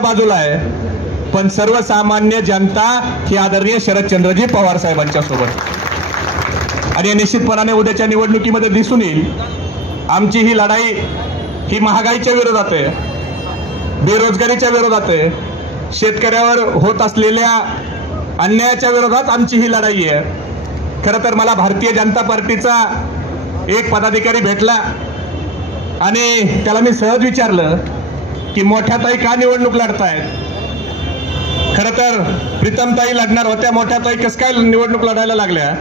बाजूला आहे, पण सर्वसामान्य जनता ही आदरणीय शरदचंद्रजी पवार साहेबांच्या सोबत. आणि निश्चितपणाने उद्याच्या निवडणुकीमध्ये दिसून येईल आमची ही लढाई ही महागाईच्या विरोधात आहे, बेरोजगारीच्या विरोधात आहे, शेतकऱ्यावर होत असलेल्या अन्यायाच्या विरोधात आमची ही लढाई आहे. खरं तर मला भारतीय जनता पार्टीचा एक पदाधिकारी भेटला आणि त्याला मी सहज विचारलं की मोठ्याताई का निवडणूक लढतायत. खरं तर प्रीतमताई लढणार होत्या, मोठ्याताई कसं काय निवडणूक लढायला लागल्या.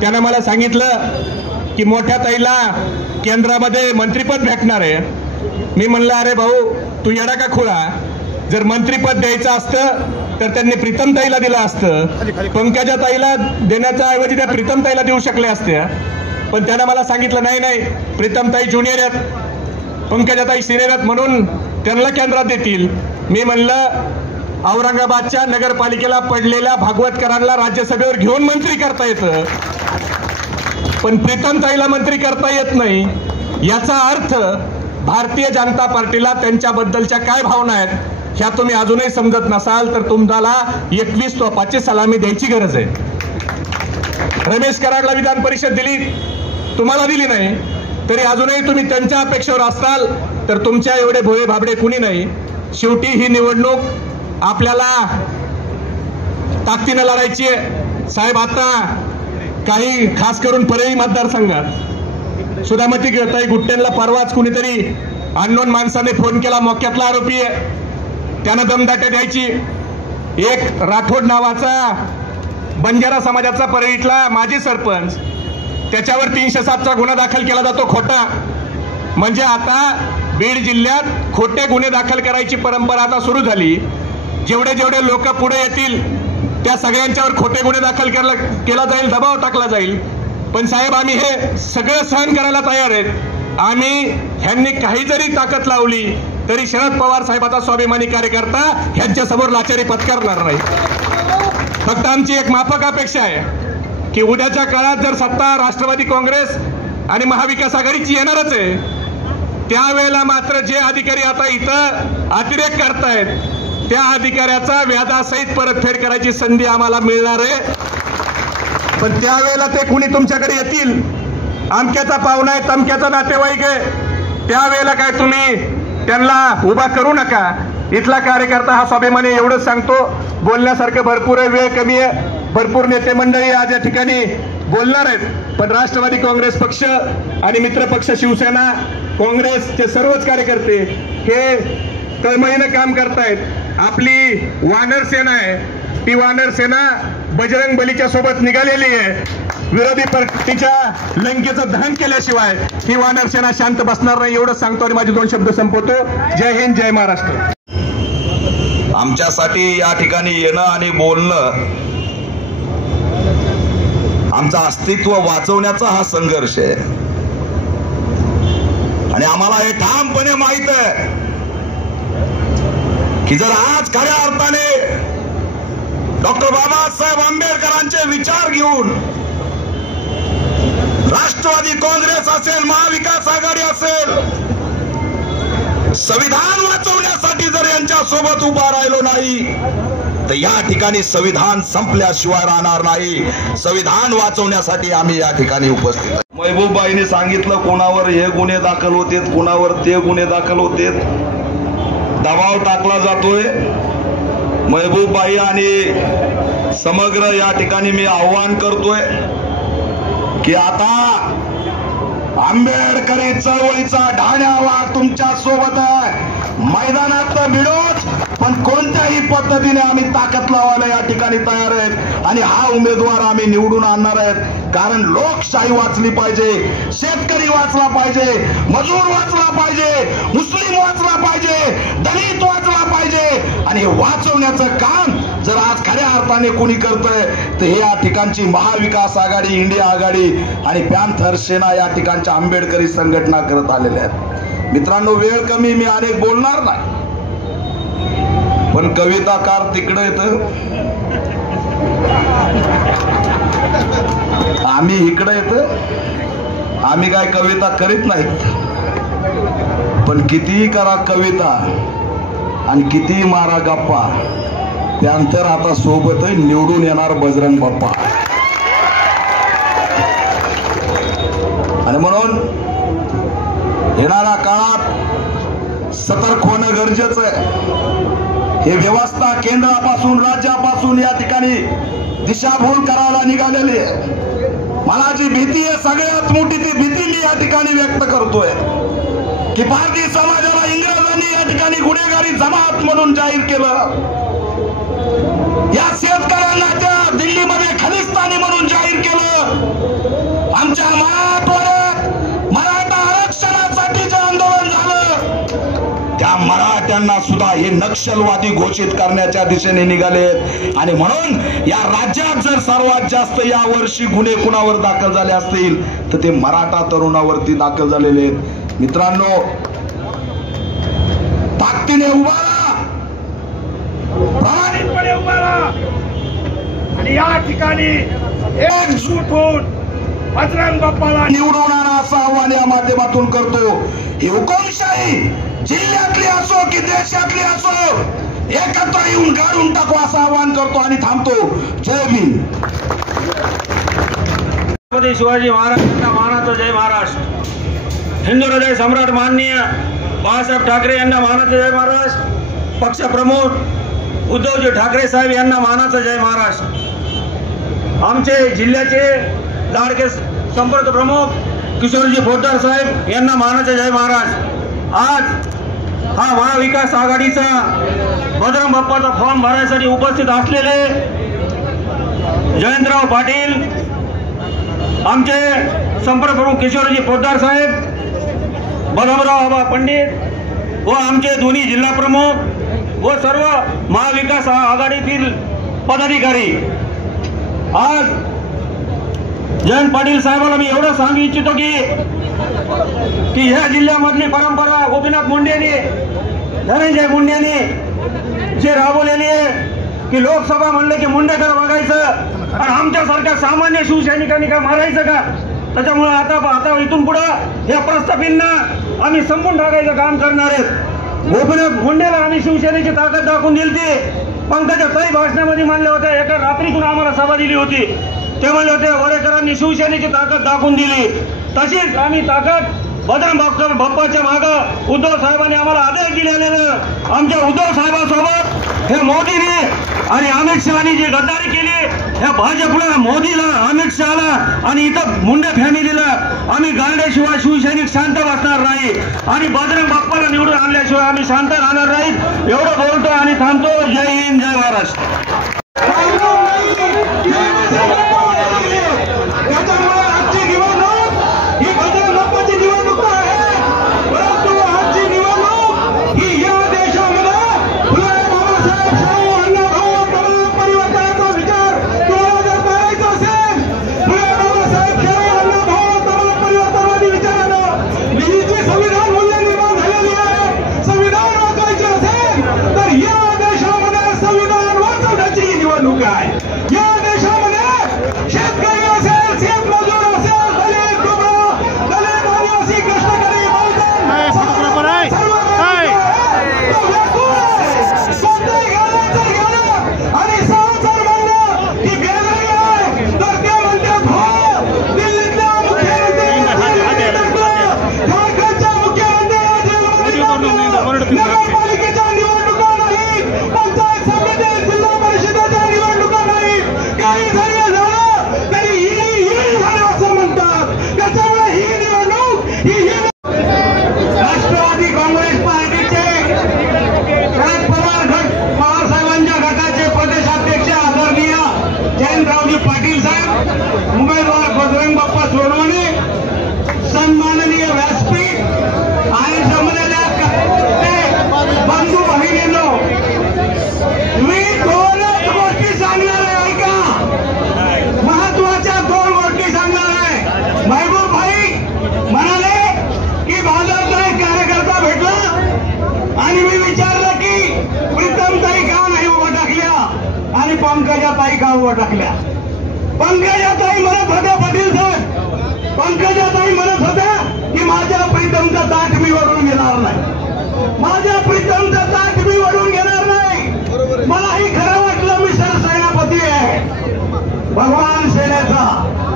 त्यानं मला सांगितलं की मोठ्याताईला केंद्रामध्ये मंत्रिपद भेटणार आहे. मी म्हणलं अरे भाऊ तू येडा का खुळा, जर मंत्रिपद द्यायचं असतं तर त्यांनी प्रीतमताईला दिलं असतं, पंकजाताईला देण्याच्या ऐवजी त्या प्रीतमताईला देऊ शकले असते. पण त्यानं मला सांगितलं नाही नाही, प्रीतमताई ज्युनियर आहेत, पंकजाताई सिनियर आहेत, म्हणून त्यांना केंद्रात देतील. मी म्हणलं औरंगाबादच्या नगरपालिकेला पडलेल्या भागवतकरांना राज्यसभेवर घेऊन मंत्री करता येतं, पण प्रीतमताईला मंत्री करता येत नाही. याचा अर्थ भारतीय जनता पार्टीला त्यांच्याबद्दलच्या काय भावना आहेत ह्या तुम्ही अजूनही समजत नसाल तर तुम्हाला 21 तोफाची सलामी द्यायची गरज आहे. रमेश कराडला विधान परिषद दिली, तुम्हाला दिली नाही, तरी अजूनही तुम्ही त्यांच्या अपेक्षेवर असाल तर तुमच्या एवढे भोळे भाबडे कुणी नाही. शेवटी ही निवडणूक आपल्याला ताकदीने लढायची आहे साहेब. आता काही खास करून परळी मतदारसंघात सुधामती ताई गुट्टेंना परवाच कुणीतरी अननोन माणसाने फोन केला, मोक्यातला आरोपी आहे, त्यानं दमदाटे द्यायची. एक राठोड नावाचा बंजारा समाजाचा परळीतला माजी सरपंच, त्याच्यावर 307चा गुन्हा दाखल केला जातो खोटा. म्हणजे आता बीड जिल्ह्यात खोटे गुन्हे दाखल करायची परंपरा आता सुरू झाली. जेवढे जेवढे लोक पुढे येतील त्या सगळ्यांच्यावर खोटे गुन्हे दाखल केला जाईल, दबाव टाकला जाईल. पण साहेब आम्ही हे सगळं सहन करायला तयार आहेत. आम्ही ह्यांनी काही जरी ताकद लावली तरी शरद पवार साहेबाचा स्वाभिमानी कार्यकर्ता ह्यांच्या समोर लाचारी पत्करणार नाही. फक्त आमची एक माफक अपेक्षा आहे की उद्याच्या काळात जर सत्ता राष्ट्रवादी काँग्रेस आणि महाविकास आघाडीची येणारच आहे, त्यावेळेला मात्र जे अधिकारी आता इथं अतिरेक करतायत त्या अधिकाऱ्याचा व्याजासहित परतफेड करायची संधी आम्हाला मिळणार आहे. पण त्यावेळेला ते कुणी तुमच्याकडे येतील, अमक्याचा पाहुणा आहे, तमक्याचा नातेवाईक आहे, त्यावेळेला काय तुम्ही त्यांना उभा करू नका. इथला कार्यकर्ता हा स्वाभिमानी एवढंच सांगतो. बोलण्यासारखं भरपूर आहे, वेळ कमी आहे, भरपूर नेते मंडळी आज या ठिकाणी बोलणार आहेत. पण राष्ट्रवादी काँग्रेस पक्ष आणि मित्र पक्ष शिवसेना काँग्रेसचे सर्वच कार्यकर्ते हे तळमळीनं काम करतायत. आपली वानर सेना आहे, ती वानर सेना बजरंग बलीच्या सोबत निघालेली आहे. विरोधी पार्टीच्या लंकेचं दहन केल्याशिवाय ही वानर सेना शांत बसणार नाही, एवढंच सांगतो आणि माझे 2 शब्द संपवतो. जय हिंद, जय महाराष्ट्र. आमच्यासाठी या ठिकाणी येणं आणि बोलणं आमचं अस्तित्व वाचवण्याचा हा संघर्ष आहे. आणि आम्हाला हे ठामपणे माहित आहे की जर आज खऱ्या अर्थाने डॉक्टर बाबासाहेब आंबेडकरांचे विचार घेऊन राष्ट्रवादी काँग्रेस असेल, महाविकास आघाडी असेल, संविधान वाचवण्यासाठी जर यांच्या सोबत उभा राहिलो नाही तर या ठिकाणी संविधान संपल्याशिवाय राहणार नाही. संविधान वाचवण्यासाठी आम्ही या ठिकाणी उपस्थित आहे. महबूबबाईंनी सांगितलं कोणावर हे गुन्हे दाखल होतेत, कोणावर ते गुन्हे दाखल होतेत, दबाव टाकला जातोय. महबूबबाई आणि समग्र या ठिकाणी मी आव्हान करतोय की आता आंबेडकरी चळवळीचा ढाण्या वाघ तुमच्या सोबत आहे. मैदानात भिडोच, पण कोणत्याही पद्धतीने आम्ही ताकद लावायला या ठिकाणी तयार आहेत आणि हा उमेदवार आम्ही निवडून आणणार आहेत. कारण लोकशाही वाचली पाहिजे, शेतकरी वाचला पाहिजे, मजूर वाचला पाहिजे, मुस्लिम वाचला पाहिजे, दलित वाचला पाहिजे. आणि हे वाचवण्याचं काम जर आज खऱ्या अर्थाने कोणी करतंय तर हे या ठिकाणची महाविकास आघाडी, इंडिया आघाडी आणि पॅन्थर सेना या ठिकाणच्या आंबेडकरी संघटना करत आलेल्या आहेत. मित्रांनो, वेळ कमी, मी अनेक बोलणार नाही, पण कविताकार तिकडे येतं, आम्ही इकडे येतं. आम्ही काय कविता करीत नाहीत, पण कितीही करा कविता, आणि किती मारा गप्पा, त्यानंतर आता सोबत निवडून येणार बजरंग बाप्पा. आणि म्हणून येणाऱ्या काळात सतर्क होणं गरजेचं आहे. हे व्यवस्था केंद्रापासून राज्यापासून या ठिकाणी दिशाभूल करायला निघालेली आहे. मला जी भीती आहे, सगळ्यात मोठी ती भीती मी या ठिकाणी व्यक्त करतोय की भारतीय समाजाला इंग्रजांनी या ठिकाणी गुन्हेगारी जमात म्हणून जाहीर केलं. या शेतकऱ्यांना त्या दिल्लीमध्ये खलिस्तानी म्हणून जाहीर केलं. आमच्या मराठवाड्यात मराठा आरक्षणासाठी जे आंदोलन झालं, त्या मराठ्यांना सुद्धा हे नक्षलवादी घोषित करण्याच्या दिशेने निघाले. आणि म्हणून या राज्यात जर सर्वात जास्त या वर्षी गुन्हे कुणावर दाखल झाले असतील तर ते मराठा तरुणावरती दाखल झालेले आहेत. मित्रांनो, ताकदीने उभा राहा, प्रामाणिकपणे उभा राहा आणि या ठिकाणी एकजूट होऊन बजरंग बाप्पाला निवडून आणा असं आव्हान या माध्यमातून करतो. ही हुकुमशाही जिल्ह्यातली असो की देशातली असो, एकत्र येऊन गाडून टाकू असं आवाहन करतो आणि थांबतो. जय भीम. शिवाजी महाराजांना मानाचा जय महाराष्ट्र. हिंदू हृदय सम्राट माननीय बाळासाहेब ठाकरे यांना मानाचा जय महाराष्ट्र. पक्षप्रमुख उद्धवजी ठाकरे साहेब यांना मानाचा जय महाराष्ट्र. आमचे जिल्ह्याचे लाडके संपर्क प्रमुख किशोरजी पोद्दार साहेब यांना मानाचा जय महाराष्ट्र. आज हा महाविकास आघाडीचा बजरंग बाप्पाचा फॉर्म भरण्यासाठी उपस्थित असलेले जयंतराव पाटील, आमचे संपर्क प्रमुख किशोरजी पोद्दार साहेब, बलमराव आबा पंडित व आमचे दोन्ही जिल्हा प्रमुख व सर्व महाविकास आघाडीतील पदाधिकारी, आज जयंत पाटील साहेबांना मी एवढं सांगू इच्छितो की ह्या जिल्ह्यामधली परंपरा गोपीनाथ मुंडेंनी, धनंजय मुंडेंनी जे राबवलेली आहे की लोकसभा म्हणले की मुंडेकर बघायचं आणि आमच्यासारख्या सामान्य शिवसैनिकांनी का मारायचं का. त्याच्यामुळे आता इथून पुढं या प्रस्थापितांना आम्ही संपून टाकायचं काम करणार आहेत. गोपीनाथ मुंडेला आम्ही शिवसेनेची ताकद दाखवून दिली होती. पंकजाताई भाषणामध्ये म्हणले होते, एका रात्रीतून आम्हाला सभा दिली होती, ते म्हणले होते वरेकरांनी शिवसेनेची ताकद दाखवून दिली. तशीच आम्ही ताकद बजरंग बाप्पाच्या मागं उद्धव साहेबांनी आम्हाला आदेश दिलेले. आमच्या उद्धव साहेबांसोबत हे मोदीने आणि अमित शहानी जी गद्दारी केली, ह्या भाजपला, मोदीला, अमित शहाला आणि इथं मुंडे फॅमिलीला आम्ही गाळल्याशिवाय शिवसैनिक शांत बसणार नाही आणि बजरंग बाप्पाला निवडून आणल्याशिवाय आम्ही शांत राहणार नाहीत. एवढं बोलतो आणि थांबतो. जय हिंद, जय महाराष्ट्र. संविधान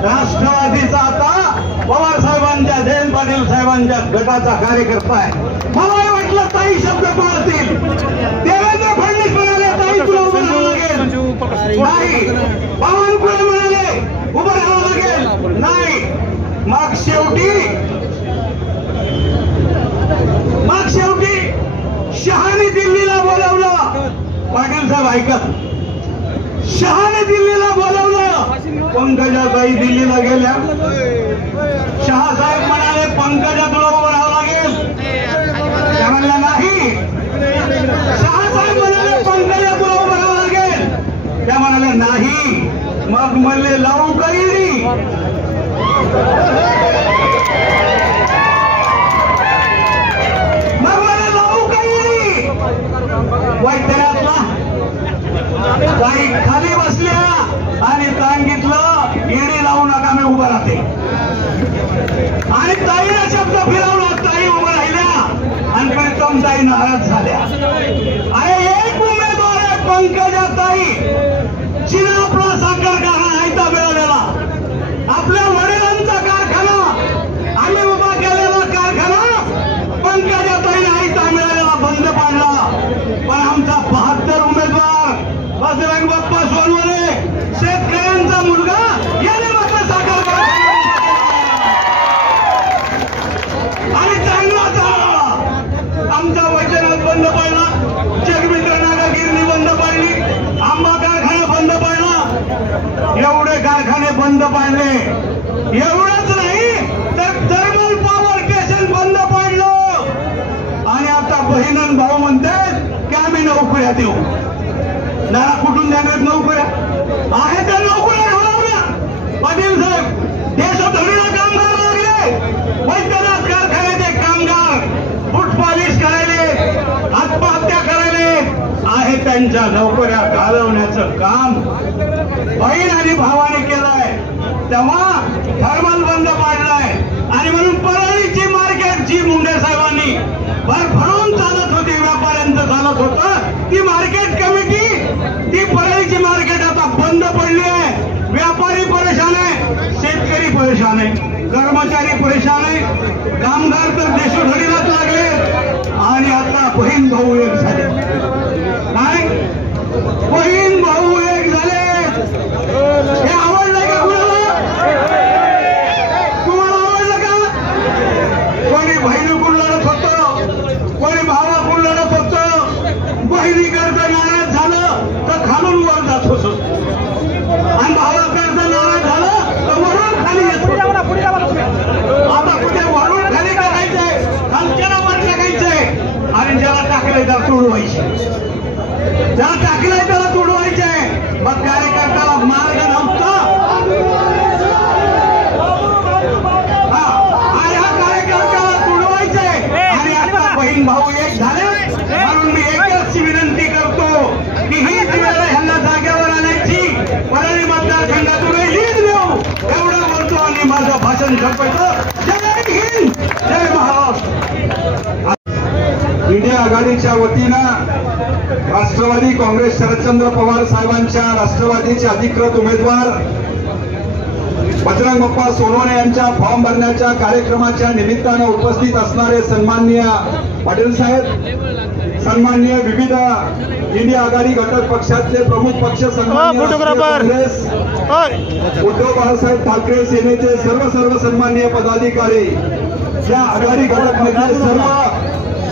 राष्ट्रवादीचा आता पवार साहेबांच्या जयंत पाटील साहेबांच्या गटाचा कार्यकर्ता आहे. मला वाटलं ताई शब्द पाळतील. देवेंद्र फडणवीस म्हणाले ताई तुला उभं राहावं लागेल. नाही. बावनकुळे म्हणाले उभं राहावं लागेल. नाही. मग शेवटी शहाने दिल्लीला बोलावलं. पाटील साहेब ऐकत, शहाने दिल्लीला बोलावलं. पंकजाताई दिल्लीला गेल्या. शहासाहेब म्हणाले पंकजा तुला उभं राहावं लागेल. त्या म्हणल्या नाही. शहासाहेब म्हणाले पंकजा तुला उभं राहावं लागेल. त्या म्हणाल्या नाही. मग म्हणले लावू काही मग मला लावू काही वैद्यनाथला ताई खाली बसल्या आणि सांगितलं ईडी लावू नका मी उभं राहते. आणि ताईला शब्द फिरवला. ताई उभं राहिल्या आणि प्रीतम ताई नाराज झाल्या. अरे एक उमेदवार आहे पंकजा ताई, जिने आपला साखर कारखाना आयता मिळालेला, आपल्या वडिलांचा कारखाना, आम्ही उभा केलेला कारखाना पंकजा ताईने आयता मिळालेला बंद पाडला. पण आमचा 72 उमेदवार बजरंग बाप्पा सोनवणे, शेतकऱ्यांचा मुलगा, याने मात्र साखर कारखाना आणि चांगला झाला. आमचा वैजनाथ बंद पाडला, जगमित्र नगर गिरणी बंद पाडली, आंबा कारखाना बंद पाडला. एवढे कारखाने बंद पाडले. एवढंच नाही तर थर्मल पॉवर स्टेशन बंद पाडलं. आणि आता बहीण भाऊ म्हणतात की आम्ही नोकऱ्या देऊ. नारा कुठून देणार नोकऱ्या? आहे त्या नोकऱ्या घालवल्या. पाटील साहेब, देशोधडीला कामगार लागले. वैद्यनाथ कारखान्याचे कामगार फूट पॉलिश करायले, आत्महत्या करायले. आहे त्यांच्या नोकऱ्या घालवण्याचं काम बहीण आणि भावाने केलंय. तेव्हा थर्मल बंद पाडलाय. आणि म्हणून परळीची मार्केट जी मुंडे साहेबांनी भरभरून चालत होती, व्यापाऱ्यांचं चालत होतं, ती मार्केट कमिटी, ती परळीची मार्केट आता बंद पडली आहे. व्यापारी परेशान आहे, शेतकरी परेशान आहे, कर्मचारी परेशान आहे, कामगार तर देशोधडीलाच लागले. आणि आता बहीण भाऊ एक झाले. नाही, बहीण भाऊ एक झाले. हे आवडलं का कुणाला? तुम्हाला आवडलं का? कोणी बहिणीकडून लढत होतं, कोणी भावाकडून लढत होतं. बहिणीकडचं नाराज झालं तर खालून वर जात होतं, आणि भावाकडचं नाराज झालं तर वरून खाली येत होतं. आता कुठे वरून खाली टाकायचंय, खालच्याला वर टाकायचंय. आणि ज्याला टाकलंय त्याला तोडवायचे, ज्याला टाकलंय त्याला तोडवायचंय. मग कार्यकर्त्याला मार्ग नव्हता. आणि हा कार्यकर्त्याला तोडवायचंय. आणि आता बहीण भाऊ एक झाले. म्हणून मी एकच विनंती करतो की हीच वेळ ह्यांना जागेवर आणायची. परळी मतदारसंघातून लीड देऊ एवढं बोलतो आणि माझं भाषण संपवतो. जय हिंद, जय महाराष्ट्र. इंडिया आघाडीच्या वतीनं राष्ट्रवादी काँग्रेस शरदचंद्र पवार साहेबांच्या राष्ट्रवादीचे अधिकृत उमेदवार बजरंग बाप्पा सोनवणे यांच्या फॉर्म भरण्याच्या कार्यक्रमाच्या निमित्तानं उपस्थित असणारे सन्माननीय पाटील साहेब, सन्माननीय विविध इंडिया आघाडी घटक पक्षातले प्रमुख पक्ष सन्माननीय काँग्रेस, उद्धव बाळासाहेब ठाकरे सेनेचे सर्व सन्माननीय पदाधिकारी, या आघाडी घटकमधले सर्व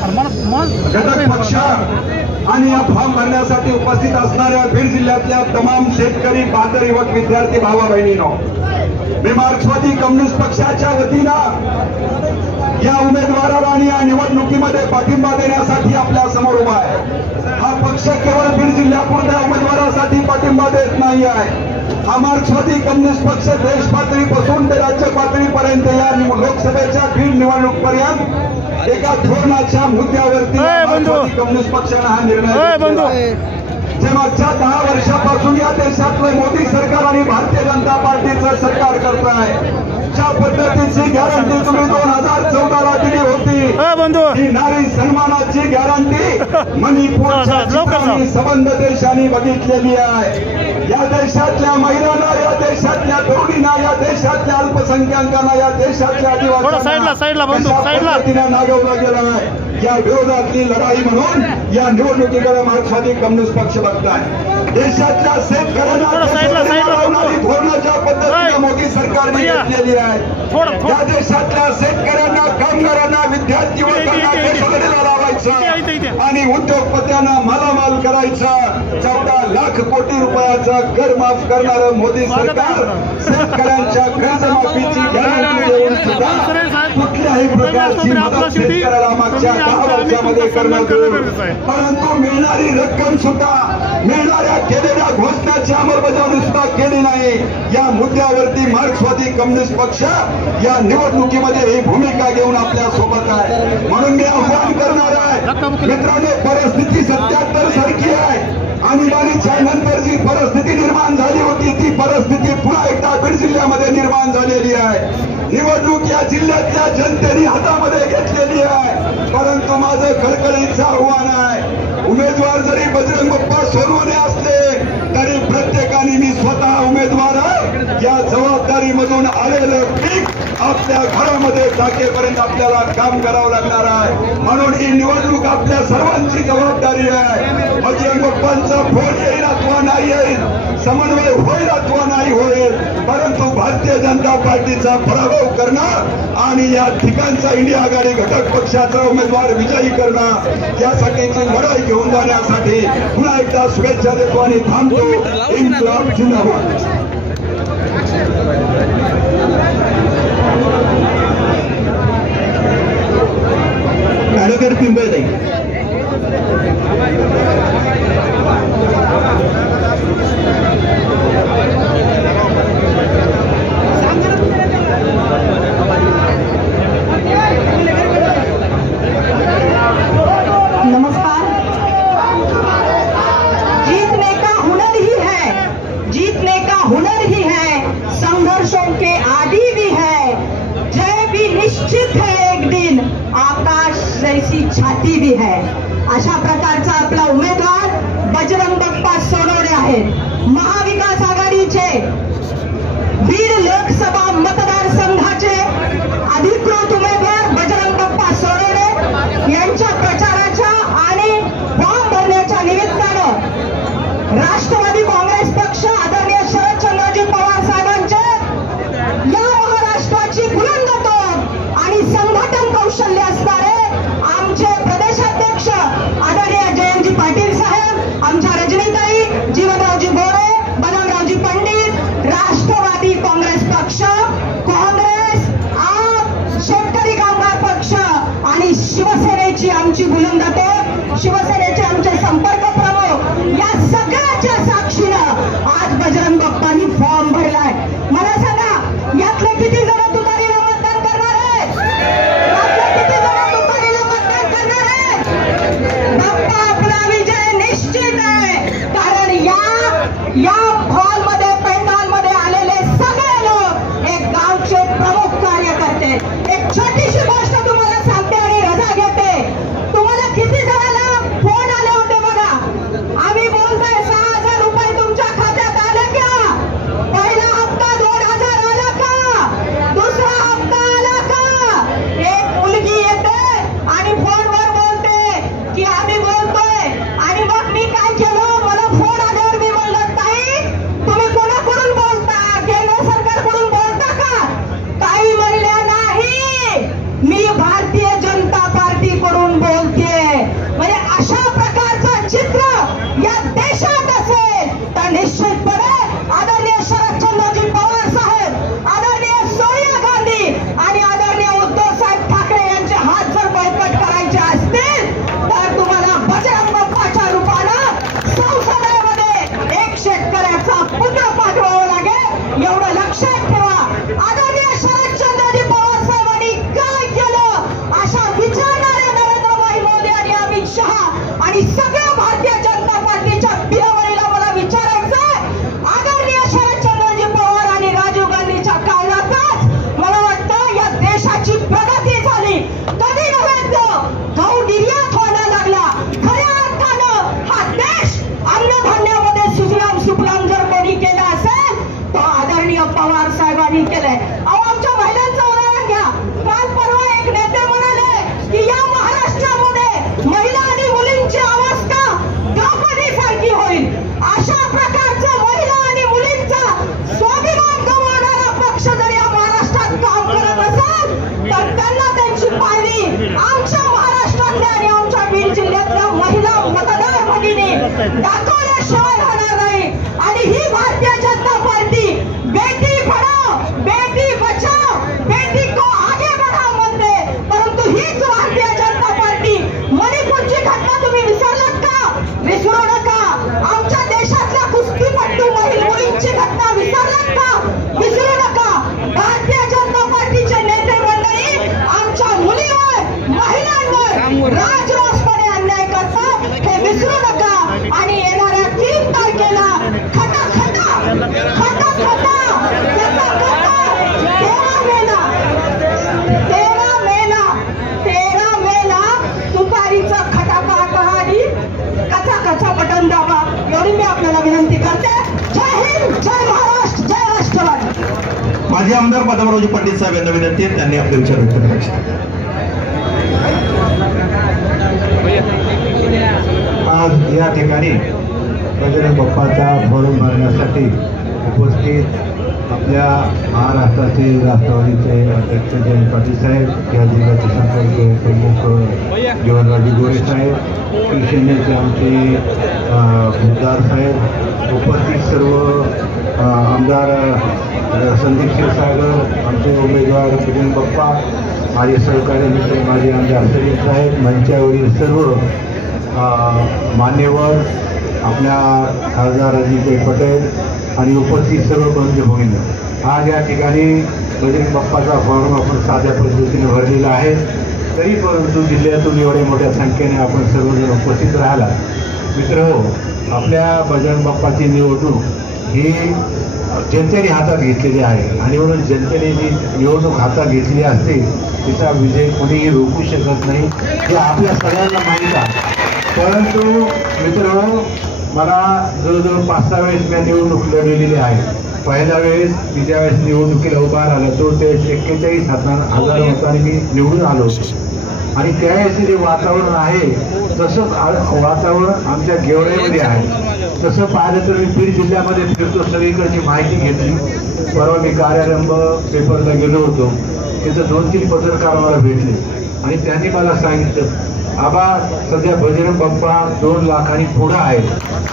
घटक पक्ष आणि या फॉर्म भरण्यासाठी उपस्थित असणाऱ्या बीड जिल्ह्यातल्या तमाम शेतकरी, बांधव, युवक, विद्यार्थी भावा बहिणींनो, मी मार्क्सवादी कम्युनिस्ट पक्षाच्या वतीनं या उमेदवाराला आणि या निवडणुकीमध्ये पाठिंबा देण्यासाठी आपल्या समोर उभा आहे. हा पक्ष केवळ बीड जिल्ह्यापुरत्या उमेदवारासाठी पाठिंबा देत नाही आहे. हा मार्क्सवादी कम्युनिस्ट पक्ष देश पातळीपासून ते राज्य पातळीपर्यंत या लोकसभेच्या बीड निवडणूकपर्यंत एका धोरणाच्या मुद्द्यावरती मार्क्सवादी कम्युनिस्ट पक्षानं हा निर्णय घेतला आहे. जे मागच्या 10 वर्षापासून या देशातलं मोदी सरकार आणि भारतीय जनता पार्टीचं सरकार करत आहे. ज्या पद्धतीची गॅरंटी तुम्ही 2014ला दिली होती, ही नारी सन्मानाची गॅरंटी मणिपूरच्या ठिकाणी संबंध देशांनी बघितलेली आहे. या देशातल्या महिलांना, या देशातल्या तरुणींना, या देशातल्या अल्पसंख्याकांना, या देशातल्या आदिवासींना नागवलं गेलं आहे. या विरोधातली लढाई म्हणून या निवडणुकीकडे मार्क्सवादी कम्युनिस्ट पक्ष बघताय. देशातल्या शेतकऱ्यांना धोरणाच्या पद्धतीने मोदी सरकारने घेतलेली आहे. या देशातल्या शेतकऱ्यांना, कामगारांना, विद्यार्थी वर्गांना देशोधडीला लावायचं आणि उद्योगपत्यांना मालामाल करायचं. 14 लाख कोटी रुपयाचा कर माफ करणारं मोदी सरकार शेतकऱ्यांच्या कर्जमाफीची गॅरंटी देऊन सुद्धा कुठल्याही प्रकारची मदत शेतकऱ्याला मागच्या 10 वर्षामध्ये करण्यात येईल. परंतु मिळणारी रक्कम सुद्धा, मिळणाऱ्या केलेल्या घोषणाची अंमलबजावणी सुद्धा केली नाही. या मुद्द्यावरती मार्क्सवादी कम्युनिस्ट पक्ष या निवडणुकीमध्ये ही भूमिका घेऊन आपल्या सोबत आहे. म्हणून मी आव्हान करणार आहे, मित्रांनो, परिस्थिती 77 सारखी आहे. आणीबाणीच्या नंतर जी परिस्थिती निर्माण झाली होती, ती परिस्थिती पुन्हा एकदा बीड जिल्ह्यामध्ये निर्माण झालेली आहे. निवडणूक या जिल्ह्यातल्या जनतेने हातामध्ये घेतलेली आहे. परंतु माझं कळकळीचं आव्हान आहे, उमेदवार जरी बजरंग बाप्पा सोनवणे असले तरी प्रत्येकाने मी स्वतः उमेदवार आहे. या जबाबदारीमधून आलेलं पीक आपल्या घरामध्ये टाकेपर्यंत आपल्याला काम करावं लागणार आहे. म्हणून ही निवडणूक आपल्या सर्वांची जबाबदारी आहे. बजरंग बाप्पांचा फोन येईल अथवा नाही येईल, समन्वय होईल अथवा नाही होईल, परंतु भारतीय जनता पार्टीचा पराभव करणं आणि या ठिकाणचा इंडिया आघाडी घटक पक्षाचा उमेदवार विजयी करणं, यासाठीची लढाई घेऊन जाण्यासाठी पुन्हा एकदा शुभेच्छा देतो आणि थांबतो. इन्क्लाब जिंदाबाद. ॲडव्होकेट पिंपळताई. नमस्कार. जीतने का हुनर ही है, जीतने का हुनर ही है, संघर्षों के आदी भी है, जय भी निश्चित है एक दिन, आकाश जैसी छाती भी है. अशा प्रकारचा आपला उमेदवार बजरंग बाप्पा सोनवणे आहेत. महाविकास आघाडीचे बीड लोकसभा मतदारसंघाचे अधिकृत उमेदवार बजरंग बाप्पा सोनवणे यांच्या प्रचाराच्या आणि फॉर्म भरण्याच्या निमित्तानं राष्ट्रवादी काँग्रेस पक्ष आदरणीय शरदचंद्रजी पवार साहेबांचे या महाराष्ट्राची बुलंद तोफ आणि संघटन कौशल्य असणारे आमचे प्रदेशाध्यक्ष आदरणीय जयंतजी पाटील साहेब, आमच्या रजनीताई, जीवनरावजी बोरे, बलरामरावजी पंडित, राष्ट्रवादी काँग्रेस पक्ष, काँग्रेस, आप, शेतकरी कामगार पक्ष आणि शिवसेनेची आमची बुलंद तोफ, शिवसेनेचे आमचे संपर्क प्रमुख, या सगळ्याच्या साक्षीनं आज बजरंग बाप्पांनी फॉर्म भरलाय. मला सांगा, यातले किती जण तुतारीला मतदान करणार आहेत? यातले किती जण तुतारीला मतदान करणार आहेत? बाप्पा आपला विजय निश्चित आहे. कारण या हॉलमध्ये, पेंडॉलमध्ये आलेले सगळे लोक असतील तर त्यांना त्यांची पायरी आमच्या महाराष्ट्रातल्या आणि आमच्या बीड जिल्ह्यातल्या महिला मतदार भगिनी दाखवल्याशिवाय राहणार नाही. आणि ही भारतीय जनता पार्टी बेटी पढाओ बेटी बचाओ बेटी को आगे बढ़ाओ म्हणते, परंतु हीच भारतीय जनता पार्टी मणिपूरची घटना तुम्ही विसरलात का? विसरू नका. आमच्या देशातल्या कुस्तीपट्टू मुलींची घटना विसरलात का? विसरू नका. भारतीय जनता पार्टीचे नेते मंडळी आमच्या मुलीवर महिलांवर राजरोसपणे अन्याय करतात हे विसरू नका. आणि येणाऱ्या 3 तारखेला खटा खटा खटा खटा 13 मेला तुतारीचा खटाका कहाणी कचा कचा बटन दाबा एवढी मी आपल्याला विनंती करते. जय हिंद, जय महाराष्ट्र, जय राष्ट्रवादी. माझे आमदार बदामरावजी पंडित साहेब यांना विनंती आहे, त्यांनी आपले विचार व्यक्त करायचे. आज या ठिकाणी बजरंग बाप्पाचा फॉर्म भरण्यासाठी उपस्थित आपल्या महाराष्ट्राचे राष्ट्रवादीचे अध्यक्ष जयंत पाटील साहेब, या जिल्ह्याचे संपर्क प्रमुख जीवनराजे गोरे साहेब, शिवसेनेचे आमचे पोद्दार साहेब, उपस्थित सर्व आमदार संदीप क्षीरसागर, आमचे उमेदवार बजरंग बाप्पा, माझे सहकारी मित्र माझे आमदार सलीम साहेब, मंचावरील सर्व मान्यवर, आपल्या खासदार अजितभाई पटेल आणि उपस्थित सर्व बंधू भगिनी, आज या ठिकाणी बजरंग बाप्पाचा फॉर्म आपण साध्या पद्धतीने भरलेला आहे. तरी परंतु जिल्ह्यातून एवढ्या मोठ्या संख्येने आपण सर्वजण उपस्थित राहिला. मित्रहो, आपल्या बजरंग बाप्पाची निवडणूक ही जनतेने हातात घेतलेली आहे आणि म्हणून जनतेने जी निवडणूक हातात घेतलेली असते तिचा विजय कोणीही रोखू शकत नाही, हे आपल्या सगळ्यांना माहीत आहे. परंतु मित्रहो, मला जवळजवळ 5-6 वेळेस मी निवडणूक लढलेली आहे. पहिल्या वेळेस मी ज्यावेळेस निवडणुकीला उभा राहिला तो त्यावेळेस 41,000 मतांनी मी निवडून आलो. आणि त्यावेळेस जे वातावरण आहे तसंच वातावरण आमच्या गेवराईमध्ये आहे. तसं पाहिलं तर मी बीड जिल्ह्यामध्ये फिरतो, सगळीकडची माहिती घेतली. परवा मी कार्यारंभ पेपरला गेलो होतो, तिथं 2-3 पत्रकार मला भेटले आणि त्यांनी मला सांगितलं, आबा सध्या बजरंग बाप्पा 2 लाखांनी पुढं आहे,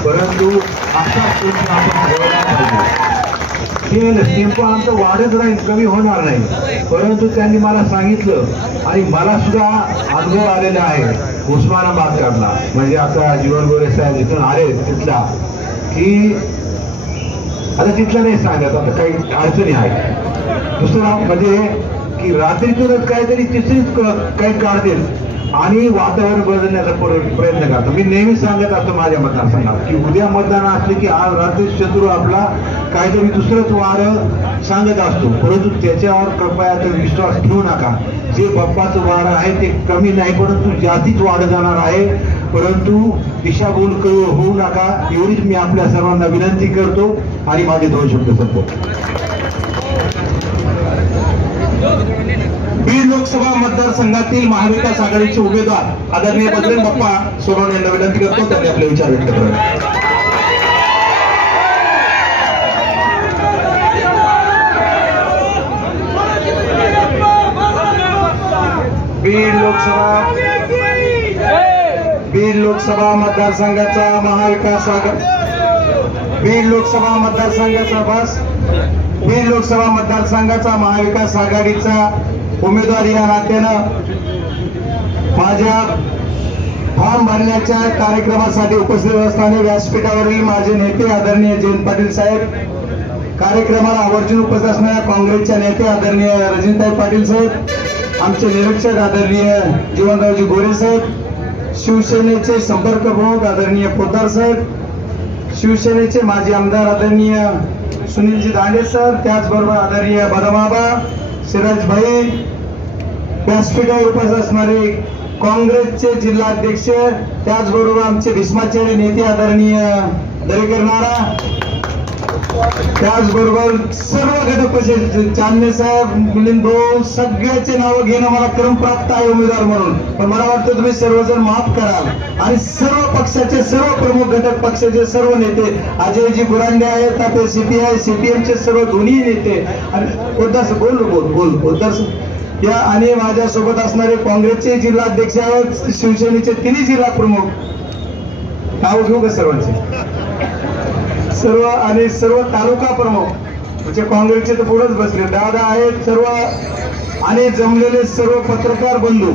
परंतु असाच प्रश्न आपण ठेवला पाहिजे. हे टेम्पो आमचं वाढत राहील, कमी होणार नाही. परंतु त्यांनी मला सांगितलं आणि मला सुद्धा अनुभव आलेला आहे उस्मानाबाद कडला, म्हणजे आता जीवन गोरे साहेब जिथून आले तिथला, की आता तिथला नाही सांगत, आता काही अडचणी आहेत. दुसरं म्हणजे की रात्रीतूनच काहीतरी तिसरीच काही काढतील आणि वातावरण बदलण्याचा प्रयत्न करतो. मी नेहमी सांगत असतो माझ्या मतदारसंघात की उद्या मतदान असले की आज रात्री शत्रू आपला काहीतरी दुसरंच वारं सांगत असतो, परंतु त्याच्यावर कृपया तर विश्वास ठेवू नका. जे बाप्पाचं वारं आहे ते कमी नाही परंतु जास्तीच वाढत जाणार आहे. परंतु दिशाभूल होऊ नका एवढीच मी आपल्या सर्वांना विनंती करतो आणि माझे 2 शब्द संपवतो. बीड लोकसभा मतदारसंघातील महाविकास आघाडीचे उमेदवार आदरणीय बजरंग बाप्पा सोनवणे यांना विनंती करतो, त्यांनी आपले विचार व्यक्त करावे. बीड लोकसभा मतदारसंघाचा महाविकास बीड लोकसभा मतदारसंघाचा महाविकास आघाडीचा उमेदवार या नात्यानं माझ्या फॉर्म भरण्याच्या कार्यक्रमासाठी उपस्थित असताना व्यासपीठावरील माझे नेते आदरणीय जयंत पाटील साहेब, कार्यक्रमाला आवर्जून उपस्थित असणाऱ्या काँग्रेसच्या नेते आदरणीय रजनीताई पाटील साहेब, आमचे निरीक्षक आदरणीय जीवनरावजी गोरे साहेब, शिवसेनेचे संपर्क प्रमुख आदरणीय पोद्दार साहेब, शिवसेनेचे माजी आमदार आदरणीय सुनीलजी दांडे सर, त्याचबरोबर आदरणीय बदामाबा, सिराज भाई, व्यासपीठावर उपस्थित असणारे काँग्रेसचे जिल्हाध्यक्ष, त्याचबरोबर आमचे भीष्माचार्य नेते आदरणीय दरेकर नारा, त्याचबरोबर सर्व घटक चांदणे साहेब, मिलिंद भाऊ, सगळ्याचे नावं घेणं मला क्रमप्राप्त आहे उमेदवार म्हणून, पण मला वाटतं तुम्ही सर्वजण माफ कराल. आणि सर्व पक्षाचे सर्व प्रमुख घटक पक्षाचे सर्व नेते, अजयजी बुरांडे आहेत, आपले CPI CPMचे सर्व दोन्ही नेते आणि पोद्दार बोल पोद्दार या आणि माझ्यासोबत असणारे काँग्रेसचे जिल्हाध्यक्ष आहेत, शिवसेनेचे तिन्ही जिल्हा प्रमुख, नाव घेऊ का सर्वांचे, सर्व आणि सर्व तालुका प्रमुख म्हणजे काँग्रेसचे तर पुढेच बसले दादा आहेत सर्व, आणि जमलेले सर्व पत्रकार बंधू,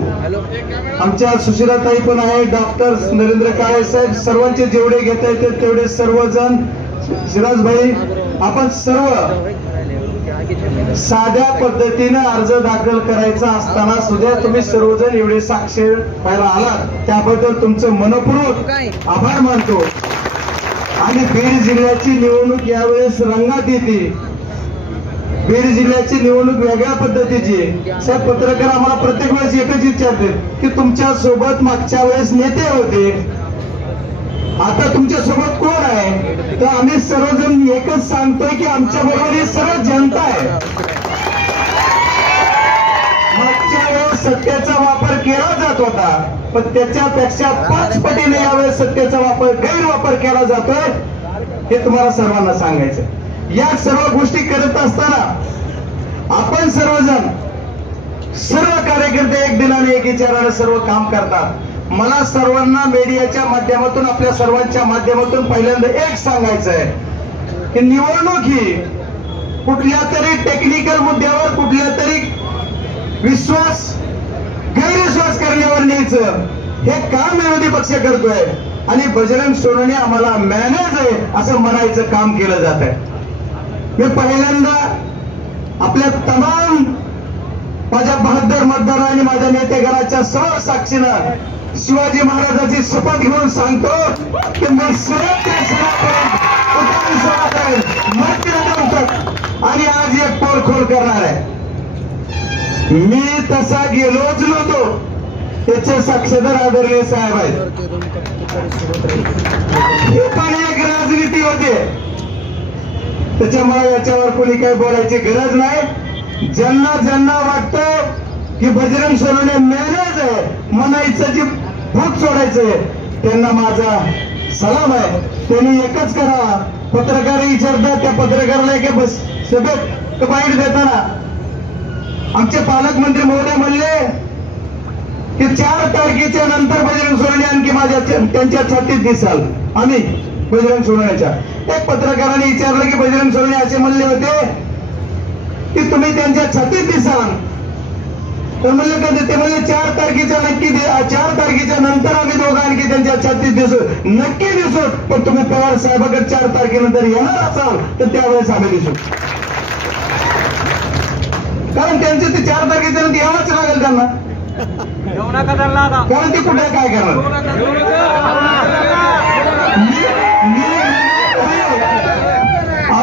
आमच्या सुशीलाताई पण आहे, डॉक्टर नरेंद्र काळे साहेब, सर्वांचे जेवढे घेता येते तेवढे सर्वजण, सिराजभाई, आपण सर्व साध्या पद्धतीने अर्ज दाखल करायचा असताना सुद्धा तुम्ही सर्वजण एवढे साक्षर व्हायला आलात, त्याबद्दल तुमचं मनपूर्वक आभार मानतो. आणि बीड जिल्ह्याची निवडणूक यावेळेस रंगात येते. बीड जिल्ह्याची निवडणूक वेगळ्या पद्धतीची. साहेब पत्रकार आम्हाला प्रत्येक वेळेस एकच विचारते की तुमच्या सोबत मागच्या वेळेस नेते होते, आता तुमच्या सोबत कोण आहे, तर आम्ही सर्वजण एकच सांगतोय की आमच्या बरोबर ही सर्व जनता आहे. मागच्या वेळेस सत्तेचा वापर केला जात होता, पण त्याच्यापेक्षा 5 पटीने यावेळेस सत्तेचा वापर, गैरवापर केला जातोय, हे तुम्हाला सर्वांना सांगायचं. या सर्व गोष्टी करत असताना आपण सर्वजण, सर्व कार्यकर्ते एक दिलाने एक विचाराने सर्व काम करतात. मला सर्वांना मीडियाच्या माध्यमातून, आपल्या सर्वांच्या माध्यमातून पहिल्यांदा एक सांगायचं आहे की निवडणूक ही कुठल्या तरी टेक्निकल मुद्द्यावर, कुठल्या तरी विश्वास गैरविश्वास करण्यावर न्यायचं हे काम विरोधी पक्ष करतोय, आणि बजरंग सोनवणे आम्हाला मॅनेज आहे असं म्हणायचं काम केलं जात आहे. मी पहिल्यांदा आपल्या तमाम माझ्या बहादर मतदार आणि माझ्या नेतेगणाच्या सर्व साक्षीनं शिवाजी महाराजांची शपथ घेऊन सांगतो की मी आणि आज एक पोरखोल करणार आहे. मी तसा गेलोच नव्हतो, त्याचे साक्षीदार आदरणीय साहेब आहेत. हे पण एक राजनीती होते, त्याच्यामुळे याच्यावर कोणी काही बोलायची गरज नाही. ज्यांना ज्यांना वाटतं की बजरंग सोनवणे मॅनेज आहे म्हणायचं, जी भूत सोडायचंय, त्यांना माझा सलाम आहे. त्यांनी एकच करा, पत्रकार विचारतात त्या पत्रकाराला एक बस सभेत बाईट देताना आमचे पालकमंत्री महोदय म्हणले की 4 तारखेच्या नंतर बजरंग सोनवणे आणखी माझ्या त्यांच्या छातीत दिसाल. आम्ही बजरंग सोनवण्याच्या, एक पत्रकाराने विचारलं की बजरंग सोनवणे असे म्हणले होते की तुम्ही त्यांच्या छातीत दिसाल, तर म्हणलं कधी, ते म्हणले 4 तारखेच्या नक्की, 4 तारखेच्या नंतर आम्ही दोघं आणखी त्यांच्या छातीत दिसू, नक्की दिसू, पण तुम्ही पवार साहेबाकडे 4 तारखेनंतर येणार असाल तर त्यावेळेस आम्ही दिसू. कारण त्यांचे ते 4 तारखेच्या नंतर यावंच लागेल त्यांना, कारण ते कुठे काय करणार.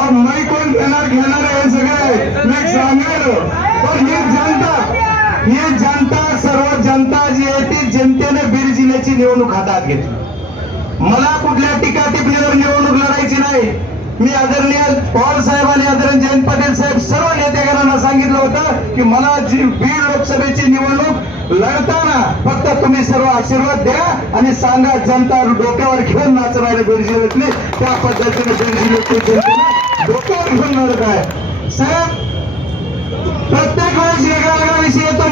मी कोण घेणार आहे सगळे मी सांगणार, पण ही जनता सर्व जनता जी आहे ती जनतेने बीड जिल्ह्याची निवडणूक हातात घेतली. मला कुठल्या टीका टिप्पणीवर निवडणूक लढायची नाही. मी आदरणीय पवार साहेब आणि आदरणीय जयंत पाटील साहेब सर्व नेतेगणांना सांगितलं होतं की मला जी बीड लोकसभेची निवडणूक लढताना फक्त तुम्ही सर्व आशीर्वाद द्या आणि सांगा जनता डोक्यावर घेऊन नाच राहिले बीड जिल्ह्यातले, त्या पद्धतीने बीड जिल्ह्यातली जनतेने डोक्यावर घेऊन लढत आहे. साहेब प्रत्येक वेळेस वेगळा वेगळा विषय येतो